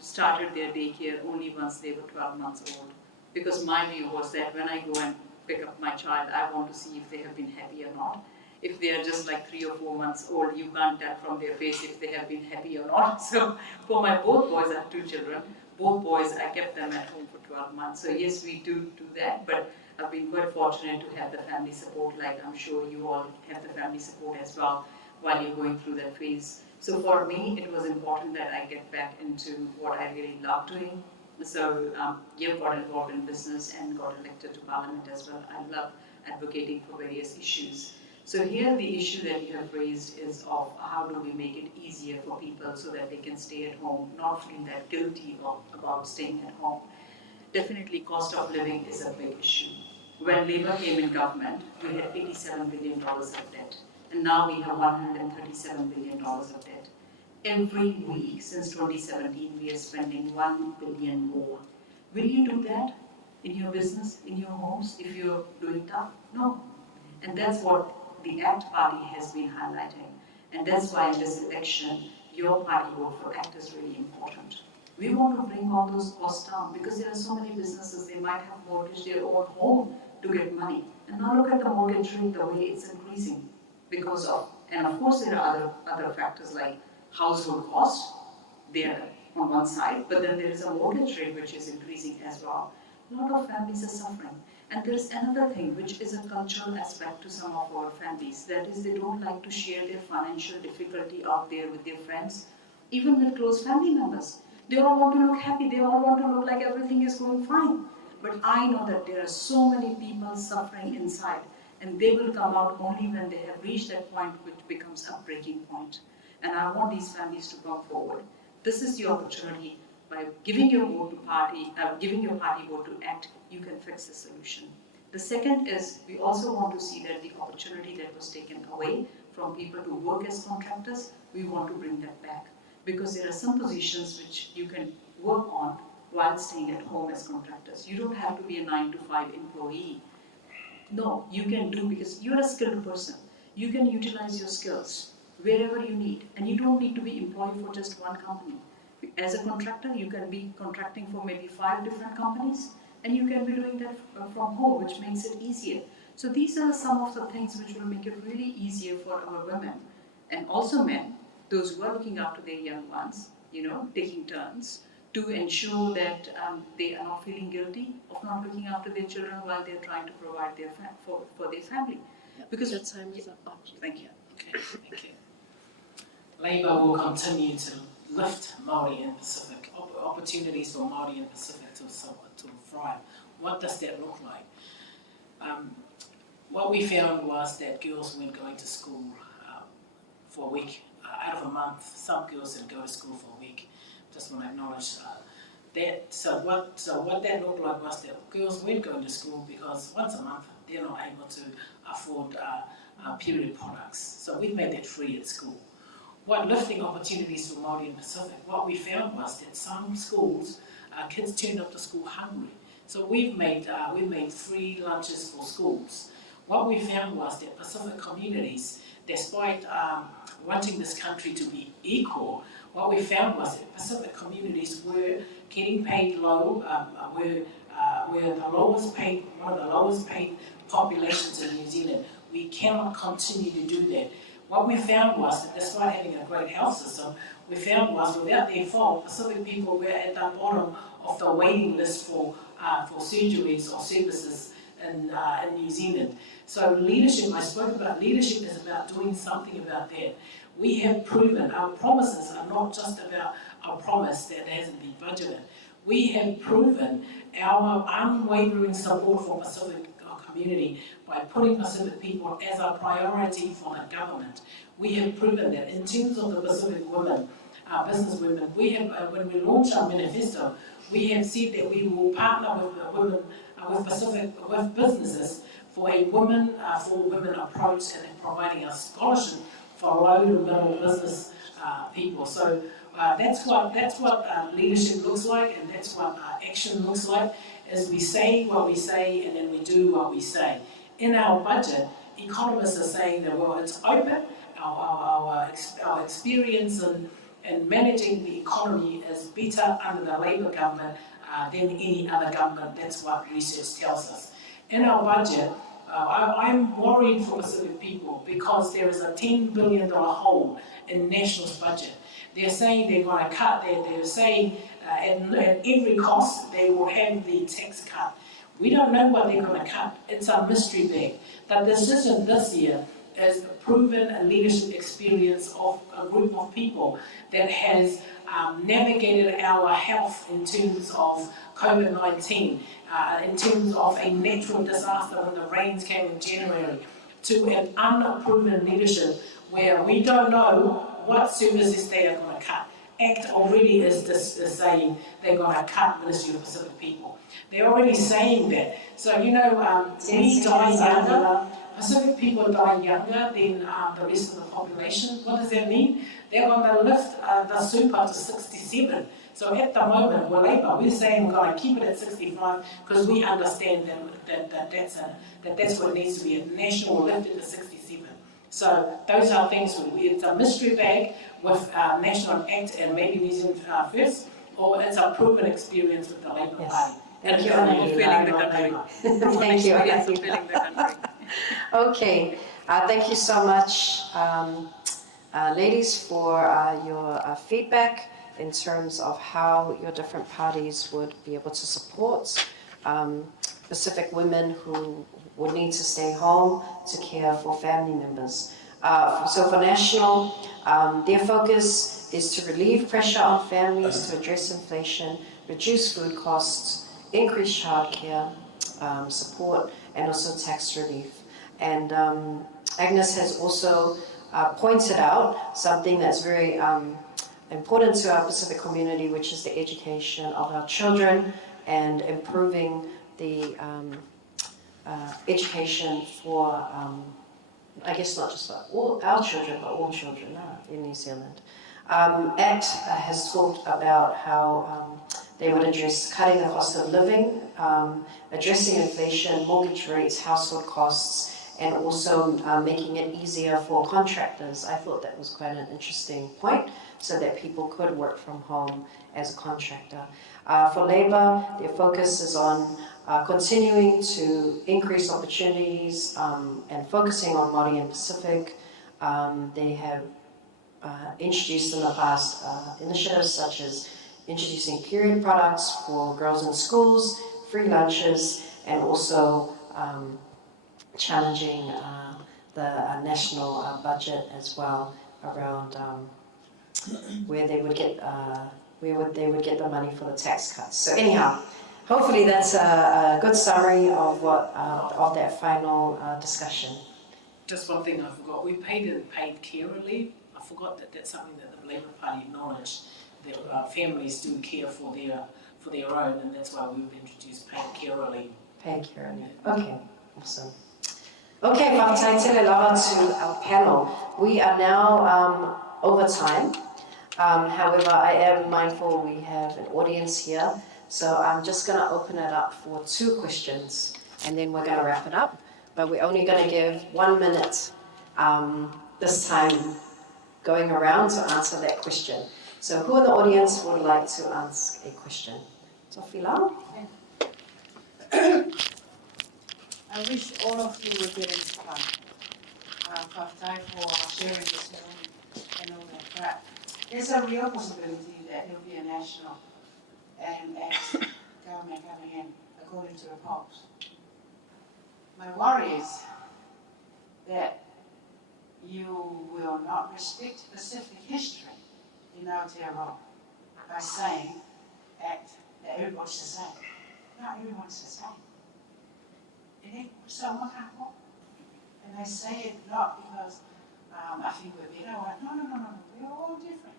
started their daycare only once they were 12 months old. Because my view was that when I go and pick up my child, I want to see if they have been happy or not. If they are just like 3 or 4 months old, you can't tell from their face if they have been happy or not. So for my both boys, I have 2 children, both boys, I kept them at home for 12 months. So yes, we do that, but I've been quite fortunate to have the family support, like I'm sure you all have the family support as well while you're going through that phase. So for me, it was important that I get back into what I really love doing. So got involved in business and got elected to Parliament as well. I love advocating for various issues. So here the issue that you have raised is of how do we make it easier for people so that they can stay at home, not feel that guilty about staying at home. Definitely cost of living is a big issue. When Labour came in government, we had $87 billion of debt, and now we have $137 billion of debt. Every week since 2017, we are spending $1 billion more. Will you do that in your business, in your homes, if you're doing tough? No. And that's what the ACT party has been highlighting. And that's why in this election, your party vote for ACT is really important. We want to bring all those costs down because there are so many businesses, they might have mortgaged their own home to get money. And now look at the mortgage rate, the way it's increasing because of, and of course there are other factors like household costs, there on one side, but then there is a mortgage rate which is increasing as well. A lot of families are suffering. And there is another thing which is a cultural aspect to some of our families, that is they don't like to share their financial difficulty out there with their friends, even with close family members. They all want to look happy, they all want to look like everything is going fine. But I know that there are so many people suffering inside, and they will come out only when they have reached that point which becomes a breaking point. And I want these families to come forward. This is the opportunity. By giving your vote to party, giving your party vote to ACT, you can fix the solution. The second is we also want to see that the opportunity that was taken away from people to work as contractors, we want to bring that back. Because there are some positions which you can work on while staying at home as contractors. You don't have to be a 9-to-5 employee. No, you can do, because you're a skilled person. You can utilize your skills wherever you need, and you don't need to be employed for just one company. As a contractor, you can be contracting for maybe 5 different companies, and you can be doing that from home, which makes it easier. So these are some of the things which will make it really easier for our women, and also men, those who are looking after their young ones, taking turns, to ensure that they are not feeling guilty of not looking after their children while they're trying to provide for their family. Yep. Because your time is up. Thank you. Okay, thank you. Labour will continue to lift Māori and Pacific, opportunities for Māori and Pacific to thrive. What does that look like? What we found was that girls weren't going to school for a week. Out of a month, some girls didn't go to school for a week. Just want to acknowledge that. So what that looked like was that girls weren't going to school because once a month they're not able to afford period products. So we made that free at school. What lifting opportunities for Māori and Pacific, what we found was that some schools, kids turned up to school hungry. So we've made free lunches for schools. What we found was that Pacific communities, despite wanting this country to be equal, what we found was that Pacific communities were getting paid low, were the lowest paid, one of the lowest paid populations in New Zealand. We cannot continue to do that. What we found was that despite having a great health system, we found was without their fault, Pacific people were at the bottom of the waiting list for surgeries or services in New Zealand. So leadership, I spoke about leadership is about doing something about that. We have proven our promises are not just about a promise that hasn't been budgeted. We have proven our unwavering support for Pacific community by putting Pacific people as a priority for the government. We have proven that in terms of the Pacific women, business women, we have, when we launched our manifesto, we have said that we will partner with the women, with businesses for a women approach and providing a scholarship for low to middle business people. So That's what leadership looks like, and that's what action looks like, is we say what we say and then we do what we say. In our budget, economists are saying that, well, it's open. Our experience in managing the economy is better under the Labour government than any other government. That's what research tells us. In our budget, I'm worried for Pacific people because there is a $10 billion hole in National's budget. They're saying they're going to cut, they're saying at every cost they will have the tax cut. We don't know what they're going to cut. It's a mystery bag. The decision this year is proven a leadership experience of a group of people that has navigated our health in terms of COVID-19, in terms of a natural disaster when the rains came in January, to an unproven leadership where we don't know what services they are going to cut. ACT already is saying they're going to cut Ministry of Pacific People. They're already saying that. So, we die younger. Pacific people die younger than the rest of the population. What does that mean? They're going to lift the super to 67. So at the moment, we're saying we're going to keep it at 65 because we understand that's what needs to be. A national lift to 67. So those are things. It's a mystery bag with National Act and maybe New Zealand First, or it's a proven experience with the Labour Party. Thank you, Feeling the country. Thank you. Experience of feeling the country. Okay, thank you so much, ladies, for your feedback in terms of how your different parties would be able to support Pacific women who would need to stay home to care for family members. So for National, their focus is to relieve pressure on families to address inflation, reduce food costs, increase childcare support, and also tax relief. And Agnes has also pointed out something that's very important to our Pacific community, which is the education of our children and improving the education for, I guess not just for all our children, but all children in New Zealand. ACT has talked about how they would address cutting the cost of living, addressing inflation, mortgage rates, household costs, and also making it easier for contractors. I thought that was quite an interesting point, so that people could work from home as a contractor. For Labour, their focus is on continuing to increase opportunities and focusing on Māori and Pacific. They have introduced in the past initiatives such as introducing period products for girls in schools, free lunches, and also challenging the national budget as well around where they would get the money for the tax cuts. So anyhow, hopefully that's a good summary of what of that final discussion. Just one thing I forgot. We paid carer leave. I forgot that that's something that the Labour Party acknowledged, that families do care for their own, and that's why we've introduced paid carer leave. Paid carer leave. Okay, awesome. Okay, whakataitele lava to our panel. We are now over time. However, I am mindful we have an audience here, so I'm just going to open it up for 2 questions, and then we're going to wrap it up. But we're only going to give 1 minute this time going around to answer that question. So who in the audience would like to ask a question? Tofilau? I wish all of you were getting fun. Kaftai for sharing this morning and all that. But there's a real possibility that there'll be a national and government coming in according to the polls. My worry is that you will not respect Pacific history in Aotearoa by saying that everybody's the same. Not everyone's the same. And I say it not because I think we're better. No. We're all different.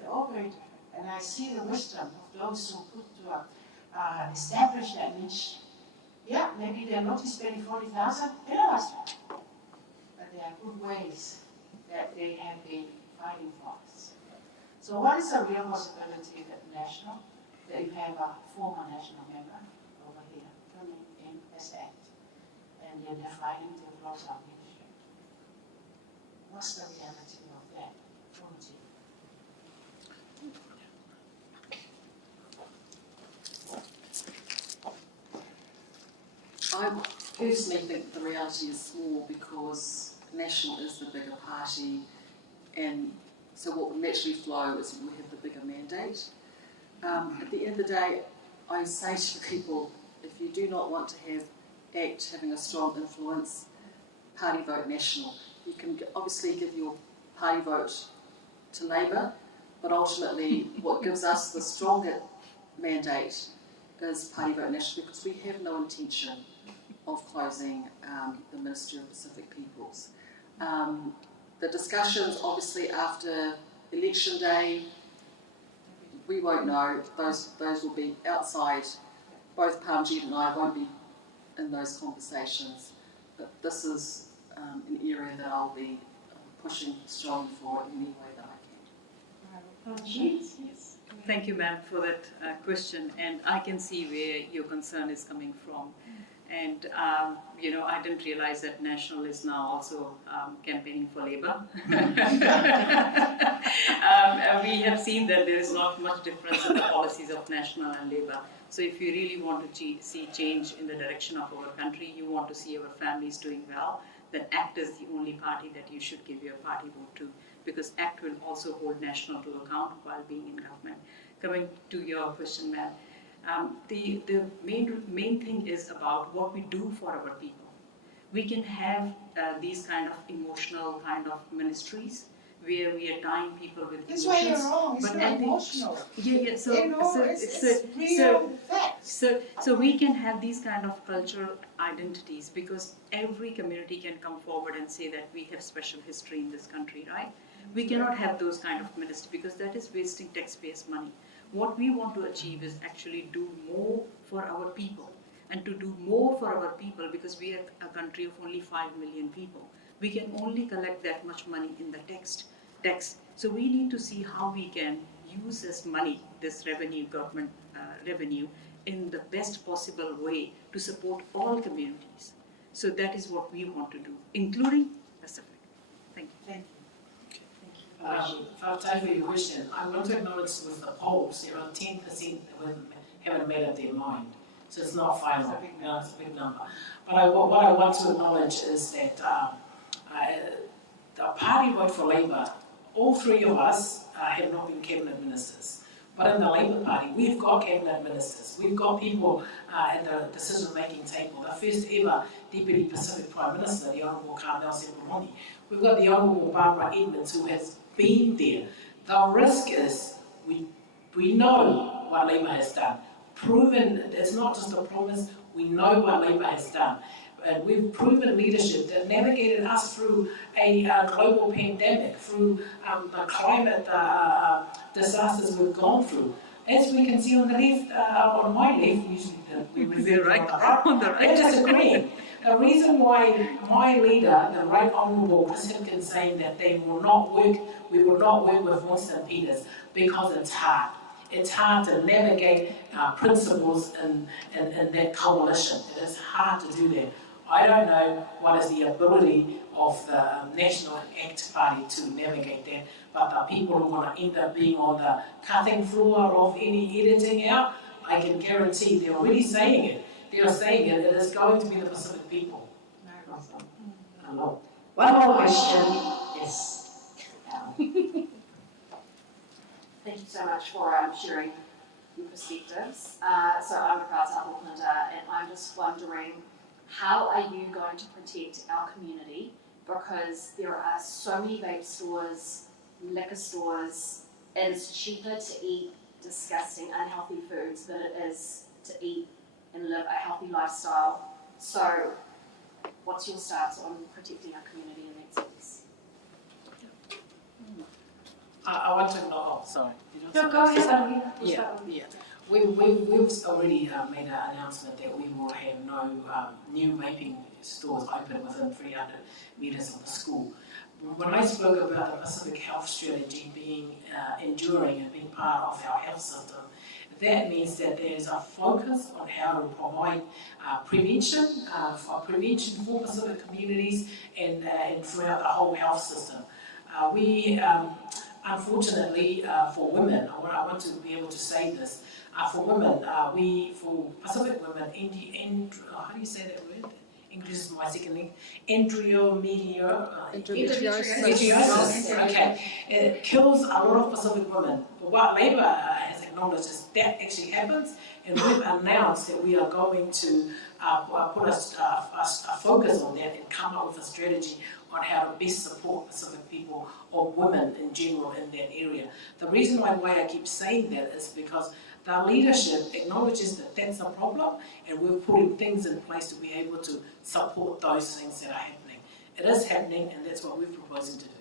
We're all very different. And I see the wisdom of those who put to establish that niche. Yeah, maybe they're not spending 40,000. They don't ask that. But there are good ways that they have been fighting for us. So what is a real possibility that you have a former national member over here coming in as act, and then they're fighting to close our leadership? What's the reality of that? I personally think the reality is small because National is the bigger party, and so what would naturally flow is we have the bigger mandate. At the end of the day, I say to people, if you do not want to have ACT having a strong influence, party vote National. You can obviously give your party vote to Labour, but ultimately what gives us the stronger mandate is party vote National, because we have no intention of closing the Ministry of Pacific Peoples. The discussions, obviously, after election day, we won't know. Those will be outside. Both Parmjeet and I won't be in those conversations. But this is an area that I'll be pushing strongly for in any way that I can. Yes. Thank you, ma'am, for that question. And I can see where your concern is coming from. And, I didn't realize that National is now also campaigning for Labour. We have seen that there is not much difference in the policies of National and Labour. So if you really want to see change in the direction of our country, you want to see our families doing well, then ACT is the only party that you should give your party vote to, because ACT will also hold National to account while being in government. Coming to your question, ma'am. The main thing is about what we do for our people. We can have these kind of emotional kind of ministries where we are tying people with That's emotions. why you're wrong. It's but not emotional. Yeah. So, it's real facts. So we can have these kind of cultural identities, because every community can come forward and say that we have special history in this country, right? We cannot have those kind of ministries because that is wasting taxpayers' money. What we want to achieve is actually do more for our people. And to do more for our people, because we are a country of only 5 million people, we can only collect that much money in the tax. So we need to see how we can use this money, this revenue, government revenue, in the best possible way to support all communities. So that is what we want to do, including Pacific. Thank you. Thank you. For your question, I want to acknowledge with the polls, around 10% haven't made up their mind. So it's not final, it's a big number. But what I want to acknowledge is that the party vote for Labour, all three of us have not been cabinet ministers. But in the Labour Party, we've got cabinet ministers. We've got people at the decision-making table. The first ever Deputy Pacific Prime Minister, the Honourable Loheni. We've got the Honourable Barbara Edmonds, who has been there. The risk is we know what Labour has done. Proven, it's not just a promise, we know what Labour has done. And we've proven leadership that navigated us through a global pandemic, through the climate disasters we've gone through. As we can see on the left, on my left, usually we refer on the right, we're disagreeing. The reason why my leader, the Right Honourable Chris Hipkins, saying that we will not work with Winston Peters, because it's hard. It's hard to navigate principles in that coalition. It is hard to do that. I don't know what is the ability of the National ACT Party to navigate that, but the people who are going to end up being on the cutting floor of any editing out, I can guarantee they're already saying it. They're saying it is going to be the Pacific people. Hello. One more question. Yes. Thank you so much for sharing your perspectives. So I'm a proud South Aucklander, and I'm just wondering, how are you going to protect our community? Because there are so many vape stores, liquor stores, it is cheaper to eat disgusting, unhealthy foods than it is to eat and live a healthy lifestyle. So what's your stance on protecting our community in that sense? I want to know, sorry. No, go ahead, Anahila. Yeah. We've already made an announcement that we will have no new vaping stores open within 300 metres of the school. when I spoke about the Pacific Health Strategy being enduring and being part of our health system, that means that there is a focus on how to provide prevention for Pacific communities and throughout the whole health system. We, unfortunately, for women, I want to be able to say this, for women, for Pacific women, how do you say that word? English is my second language. Endometriosis. Okay, it kills a lot of Pacific women. But what Labour has acknowledged is that actually happens, and we've announced that we are going to put a focus on that and come up with a strategy on how to best support Pacific people or women in general in that area. The reason why I keep saying that is because the leadership acknowledges that that's a problem, and we're putting things in place to be able to support those things that are happening. It is happening, and that's what we're proposing to do.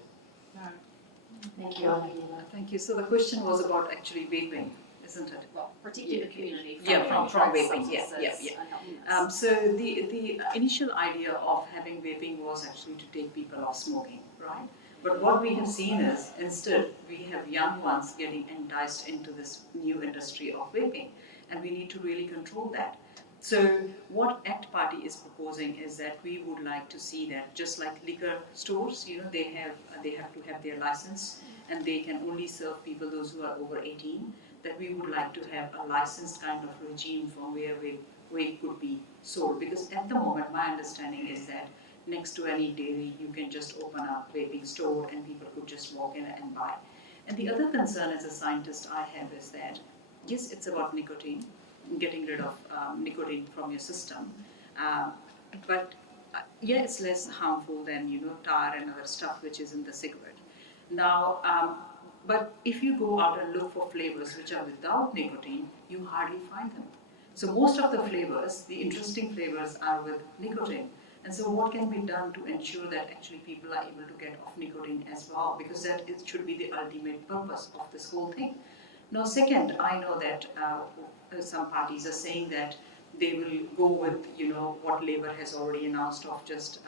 Thank you, Anahila. Thank you. So the question was about actually vaping, isn't it? Well, protecting the community From drug vaping, substances and illness. So the initial idea of having vaping was actually to take people off smoking, right? But what we have seen is, instead, we have young ones getting enticed into this new industry of vaping, and we need to really control that. So what ACT Party is proposing is that we would like to see that, just like liquor stores, they have to have their license, and they can only serve people, those who are over 18, that we would like to have a licensed kind of regime from where vape could be sold. Because at the moment, my understanding is that next to any dairy, you can just open a vaping store and people could just walk in and buy. And the other concern as a scientist I have is that, yes, it's about nicotine, getting rid of nicotine from your system, but it's less harmful than tar and other stuff which is in the cigarette. Now, but if you go out and look for flavors which are without nicotine, you hardly find them. So most of the flavors, the interesting flavors, are with nicotine. And so what can be done to ensure that actually people are able to get off nicotine as well? Because that should be the ultimate purpose of this whole thing. Now, second, I know that some parties are saying that they will go with, what Labour has already announced of just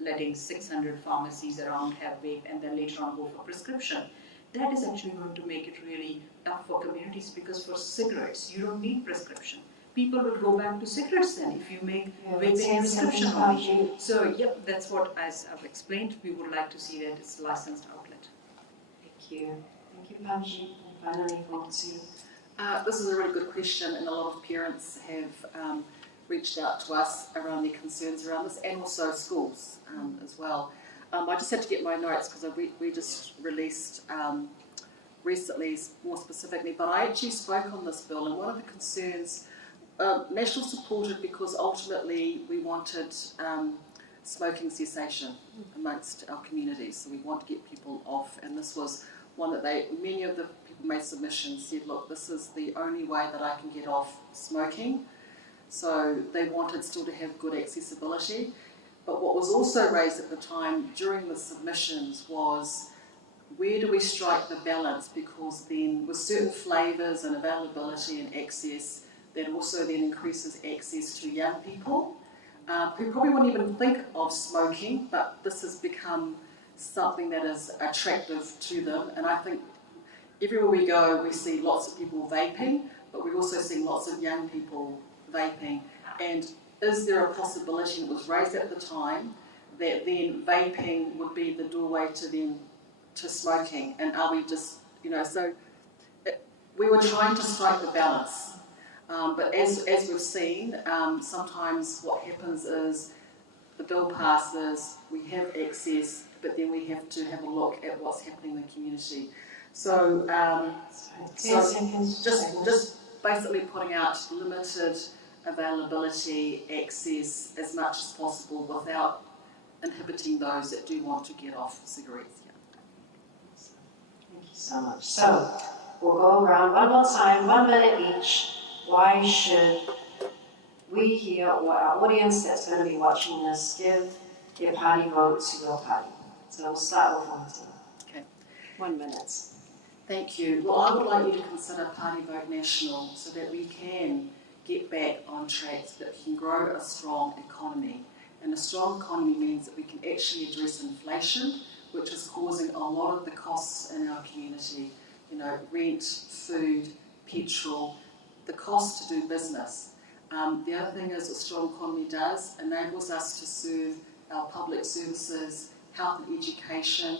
letting 600 pharmacies around have vape and then later on go for prescription. That is actually going to make it really tough for communities, because for cigarettes, you don't need prescription. People will go back to cigarettes then if you make vaping prescription only. So, that's what, as I've explained, we would like to see that it's a licensed outlet. Thank you. Thank you, Parmjeet. And finally, Fonzie. This is a really good question, and a lot of parents have reached out to us around their concerns around this, and also schools as well. I just had to get my notes because we just released recently, more specifically, but I actually spoke on this bill, and one of the concerns, National supported because ultimately we wanted smoking cessation amongst our communities, so we want to get people off, and this was one that many of the people made submissions said, look, this is the only way that I can get off smoking. So they wanted still to have good accessibility. But what was also raised at the time during the submissions was, where do we strike the balance? Because then with certain flavours and availability and access, that also then increases access to young people who probably wouldn't even think of smoking, but this has become something that is attractive to them. And I think everywhere we go, we see lots of people vaping, but we also see lots of young people vaping. And is there a possibility, and it was raised at the time, that then vaping would be the doorway to smoking? And are we just, we were trying to strike the balance. But as we've seen, sometimes what happens is the bill passes, we have access, but then we have to have a look at what's happening in the community. So, just basically putting out limited availability, access as much as possible without inhibiting those that do want to get off cigarettes. Thank you so much. So, we'll go around one more time, 1 minute each. Why should we here, or our audience that's going to be watching this, give your party vote to your party? So we'll start with Fonzie. Okay. 1 minute. Thank you. Well, I would like you to consider Party Vote National so that we can get back on track, so that we can grow a strong economy. And a strong economy means that we can actually address inflation, which is causing a lot of the costs in our community. You know, rent, food, petrol, the cost to do business. The other thing is a strong economy enables us to serve our public services, health and education.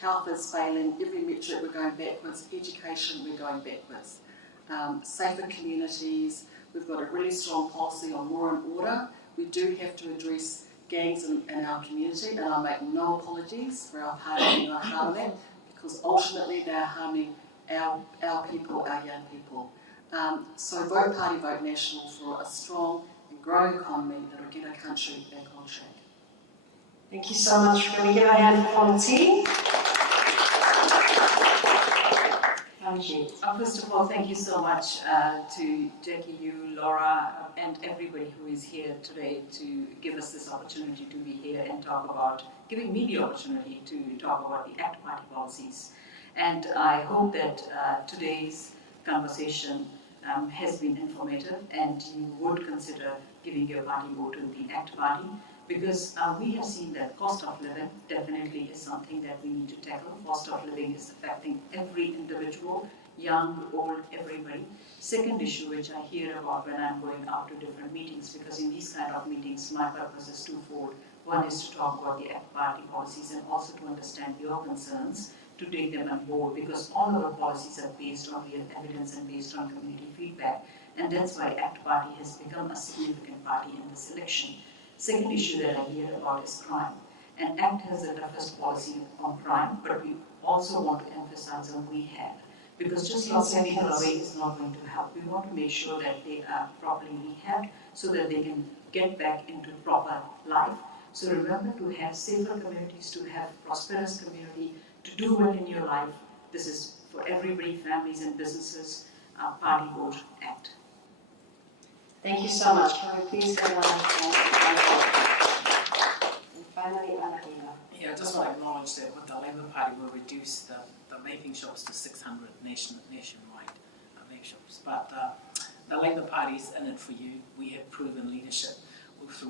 Health is failing, every metric we're going backwards, education we're going backwards. Safer communities, we've got a really strong policy on law and order. We do have to address gangs in our community, and I make no apologies for our party being a part of that, because ultimately they're harming our people, our young people. So vote party, vote national for a strong and growing economy that will get our country back on track. Thank you so much. Can we give a hand for the team? Parmjeet. First of all, thank you so much to Jackie, you, Laura, and everybody who is here today to give us this opportunity to be here and talk about, giving me the opportunity to talk about the ACT Party policies. And I hope that today's conversation has been informative and you would consider giving your party vote to the ACT Party, because we have seen that cost of living definitely is something that we need to tackle. Cost of living is affecting every individual, young, old, everybody. Second issue which I hear about when I'm going out to different meetings, because in these kind of meetings my purpose is twofold. One is to talk about the ACT Party policies and also to understand your concerns, to take them on board, because all our policies are based on real evidence and based on community feedback, and that's why ACT Party has become a significant party in this election. Second issue that I hear about is crime, and ACT has the toughest policy on crime, but we also want to emphasize on rehab, because just locking people away is not going to help. We want to make sure that they are properly rehabbed so that they can get back into proper life. So remember to have safer communities, to have prosperous community, to do well in your life. This is for everybody, families and businesses. Party vote ACT. Thank you so much. Can we please have a hand? And finally, Anahila. Yeah, I just want to acknowledge that with the Labour Party will reduce the vaping shops to 600 nationwide vape shops. But the Labour Party is in it for you. We have proven leadership.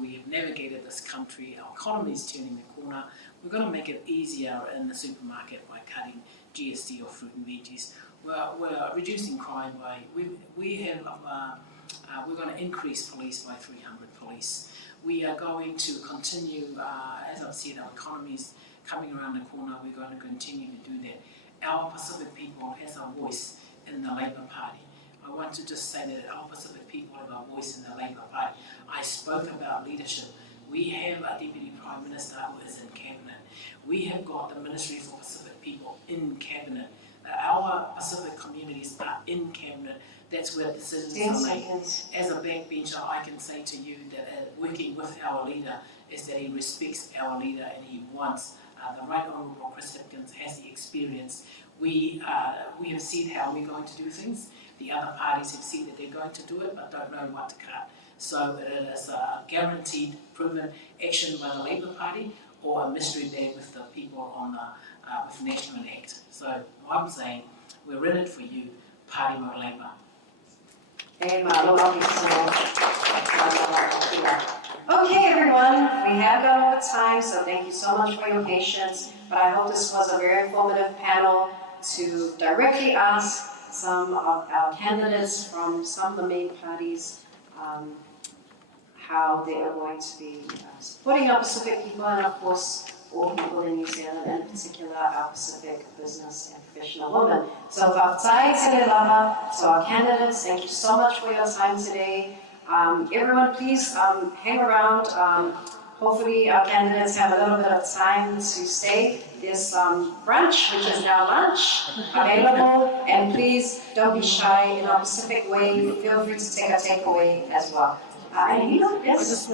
We have navigated this country. Our economy is turning the corner. We're going to make it easier in the supermarket by cutting GST or fruit and veggies. We're reducing crime by we're going to increase police by 300 police. We are going to continue, as I've said, our economy is coming around the corner. We're going to continue to do that. Our Pacific people has a voice in the Labour Party. I want to just say that our Pacific people have a voice in the Labour Party. I spoke about leadership. We have a Deputy Prime Minister who is in Cabinet. We have got the Ministry for Pacific People in Cabinet. Our Pacific communities are in Cabinet. That's where decisions are made. As a backbencher, I can say to you that working with our leader is that he respects our leader and he wants the Right Honourable Chris Hipkins has the experience. We have seen how we're going to do things. The other parties have said that they're going to do it but don't know what to cut. So it is a guaranteed, proven action by the Labour Party or a mystery bag with the people on with National and ACT. So I'm saying we're in it for you, Party Mo Labour. Okay, everyone, we have gone over time, so thank you so much for your patience. But I hope this was a very informative panel to directly ask some of our candidates from some of the main parties how they are going to be supporting our Pacific people and, of course, all people in New Zealand, and in particular our Pacific business and professional women. So, Vaai, to our candidates, thank you so much for your time today. Everyone, please hang around. Hopefully, our candidates have a little bit of time to stay. There's brunch, which is now lunch, available. And please don't be shy. In our Pacific way, feel free to take a takeaway as well. Yes? I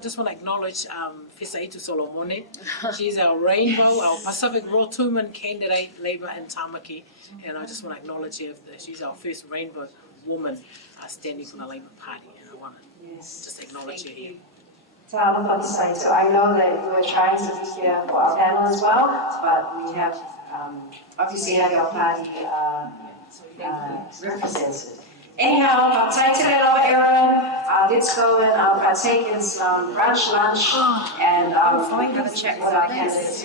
just want to acknowledge Fesaitu Solomone. She's our rainbow, our Pacific Rotuman candidate, Labour and Tamaki. And I just want to acknowledge her that she's our first rainbow woman standing for the Labour Party. And I want to just acknowledge her here. I know that you were trying to be here for our panel as well, but we have obviously have your party represented. Anyhow, let's go and partake in some brunch, lunch, and have a chat with our candidates.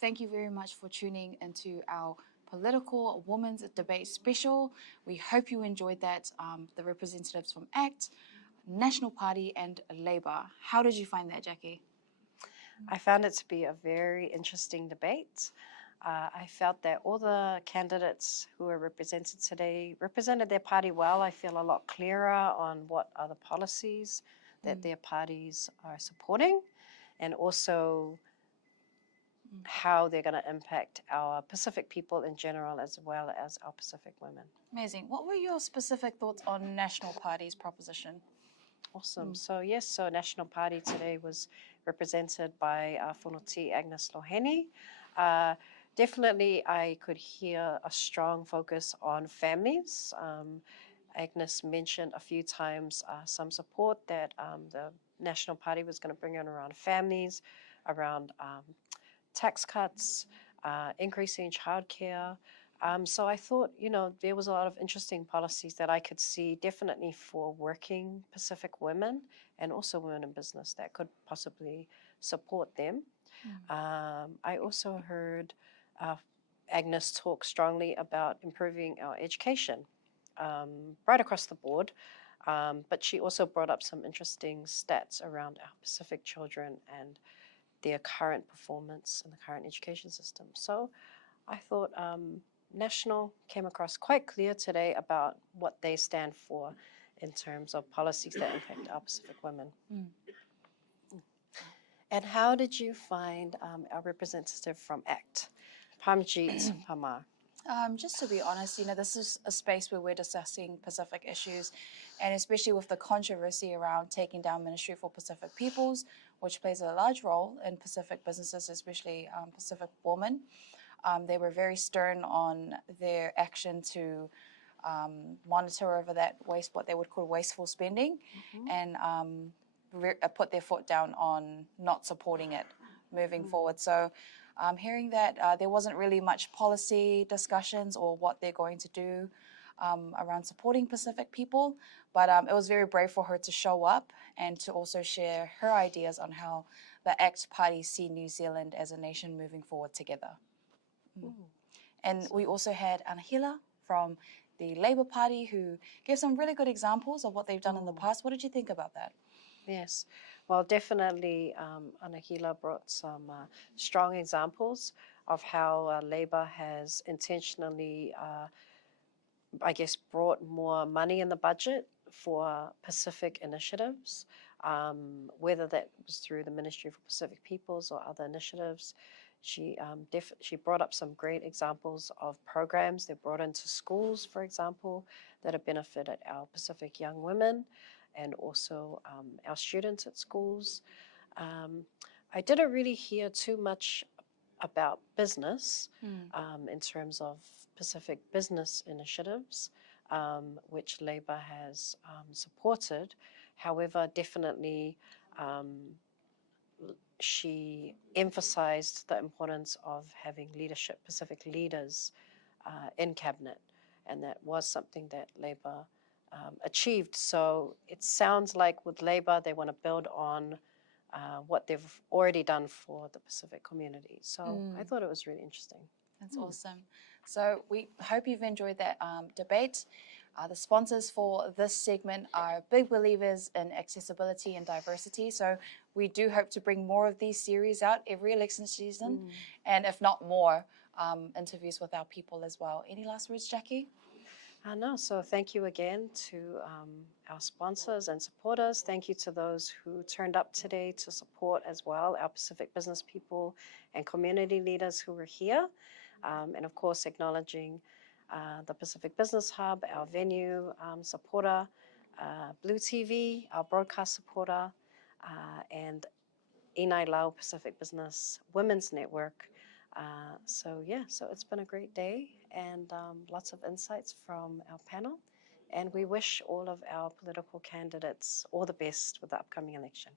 Thank you very much for tuning into our political women's debate special. We hope you enjoyed that. The representatives from ACT, National Party, and Labour. How did you find that, Jackie? I found it to be a very interesting debate. I felt that all the candidates who were represented today represented their party well. I feel a lot clearer on what are the policies that their parties are supporting, and also how they're going to impact our Pacific people in general, as well as our Pacific women. Amazing. What were your specific thoughts on National Party's proposition? Awesome. So yes, National Party today was represented by Whanoti Agnes Loheni. Definitely, I could hear a strong focus on families. Agnes mentioned a few times some support that the National Party was going to bring in around families, around tax cuts, increasing childcare. So I thought, there was a lot of interesting policies that I could see definitely for working Pacific women and also women in business that could possibly support them. I also heard Agnes talk strongly about improving our education right across the board. But she also brought up some interesting stats around our Pacific children and their current performance in the current education system. So I thought National came across quite clear today about what they stand for in terms of policies that impact our Pacific women. And how did you find our representative from ACT, Parmjeet, Parmar? Just to be honest, this is a space where we're discussing Pacific issues, and especially with the controversy around taking down Ministry for Pacific Peoples, which plays a large role in Pacific businesses, especially Pacific women. They were very stern on their action to monitor over that what they would call wasteful spending, and put their foot down on not supporting it moving forward. So hearing that there wasn't really much policy discussions or what they're going to do around supporting Pacific people, but it was very brave for her to show up and to also share her ideas on how the ACT Party see New Zealand as a nation moving forward together. And we also had Anahila from the Labour Party, who gave some really good examples of what they've done in the past. What did you think about that? Yes, well, definitely Anahila brought some strong examples of how Labour has intentionally, brought more money in the budget for Pacific initiatives, whether that was through the Ministry for Pacific Peoples or other initiatives. She brought up some great examples of programs they brought into schools, for example, that have benefited our Pacific young women and also our students at schools. I didn't really hear too much about business in terms of Pacific business initiatives, which Labour has supported. However, definitely she emphasized the importance of having leadership, Pacific leaders in cabinet, and that was something that Labour achieved. So it sounds like with Labour, they want to build on what they've already done for the Pacific community. So I thought it was really interesting. That's awesome. So we hope you've enjoyed that debate. The sponsors for this segment are big believers in accessibility and diversity. So we do hope to bring more of these series out every election season, and if not more, interviews with our people as well. Any last words, Jackie? No, so thank you again to our sponsors and supporters. Thank you to those who turned up today to support as well, our Pacific business people and community leaders who were here. And of course, acknowledging the Pacific Business Hub, our venue supporter, Blue TV, our broadcast supporter, and Inailau Pacific Business Women's Network. So it's been a great day and lots of insights from our panel. And we wish all of our political candidates all the best with the upcoming election.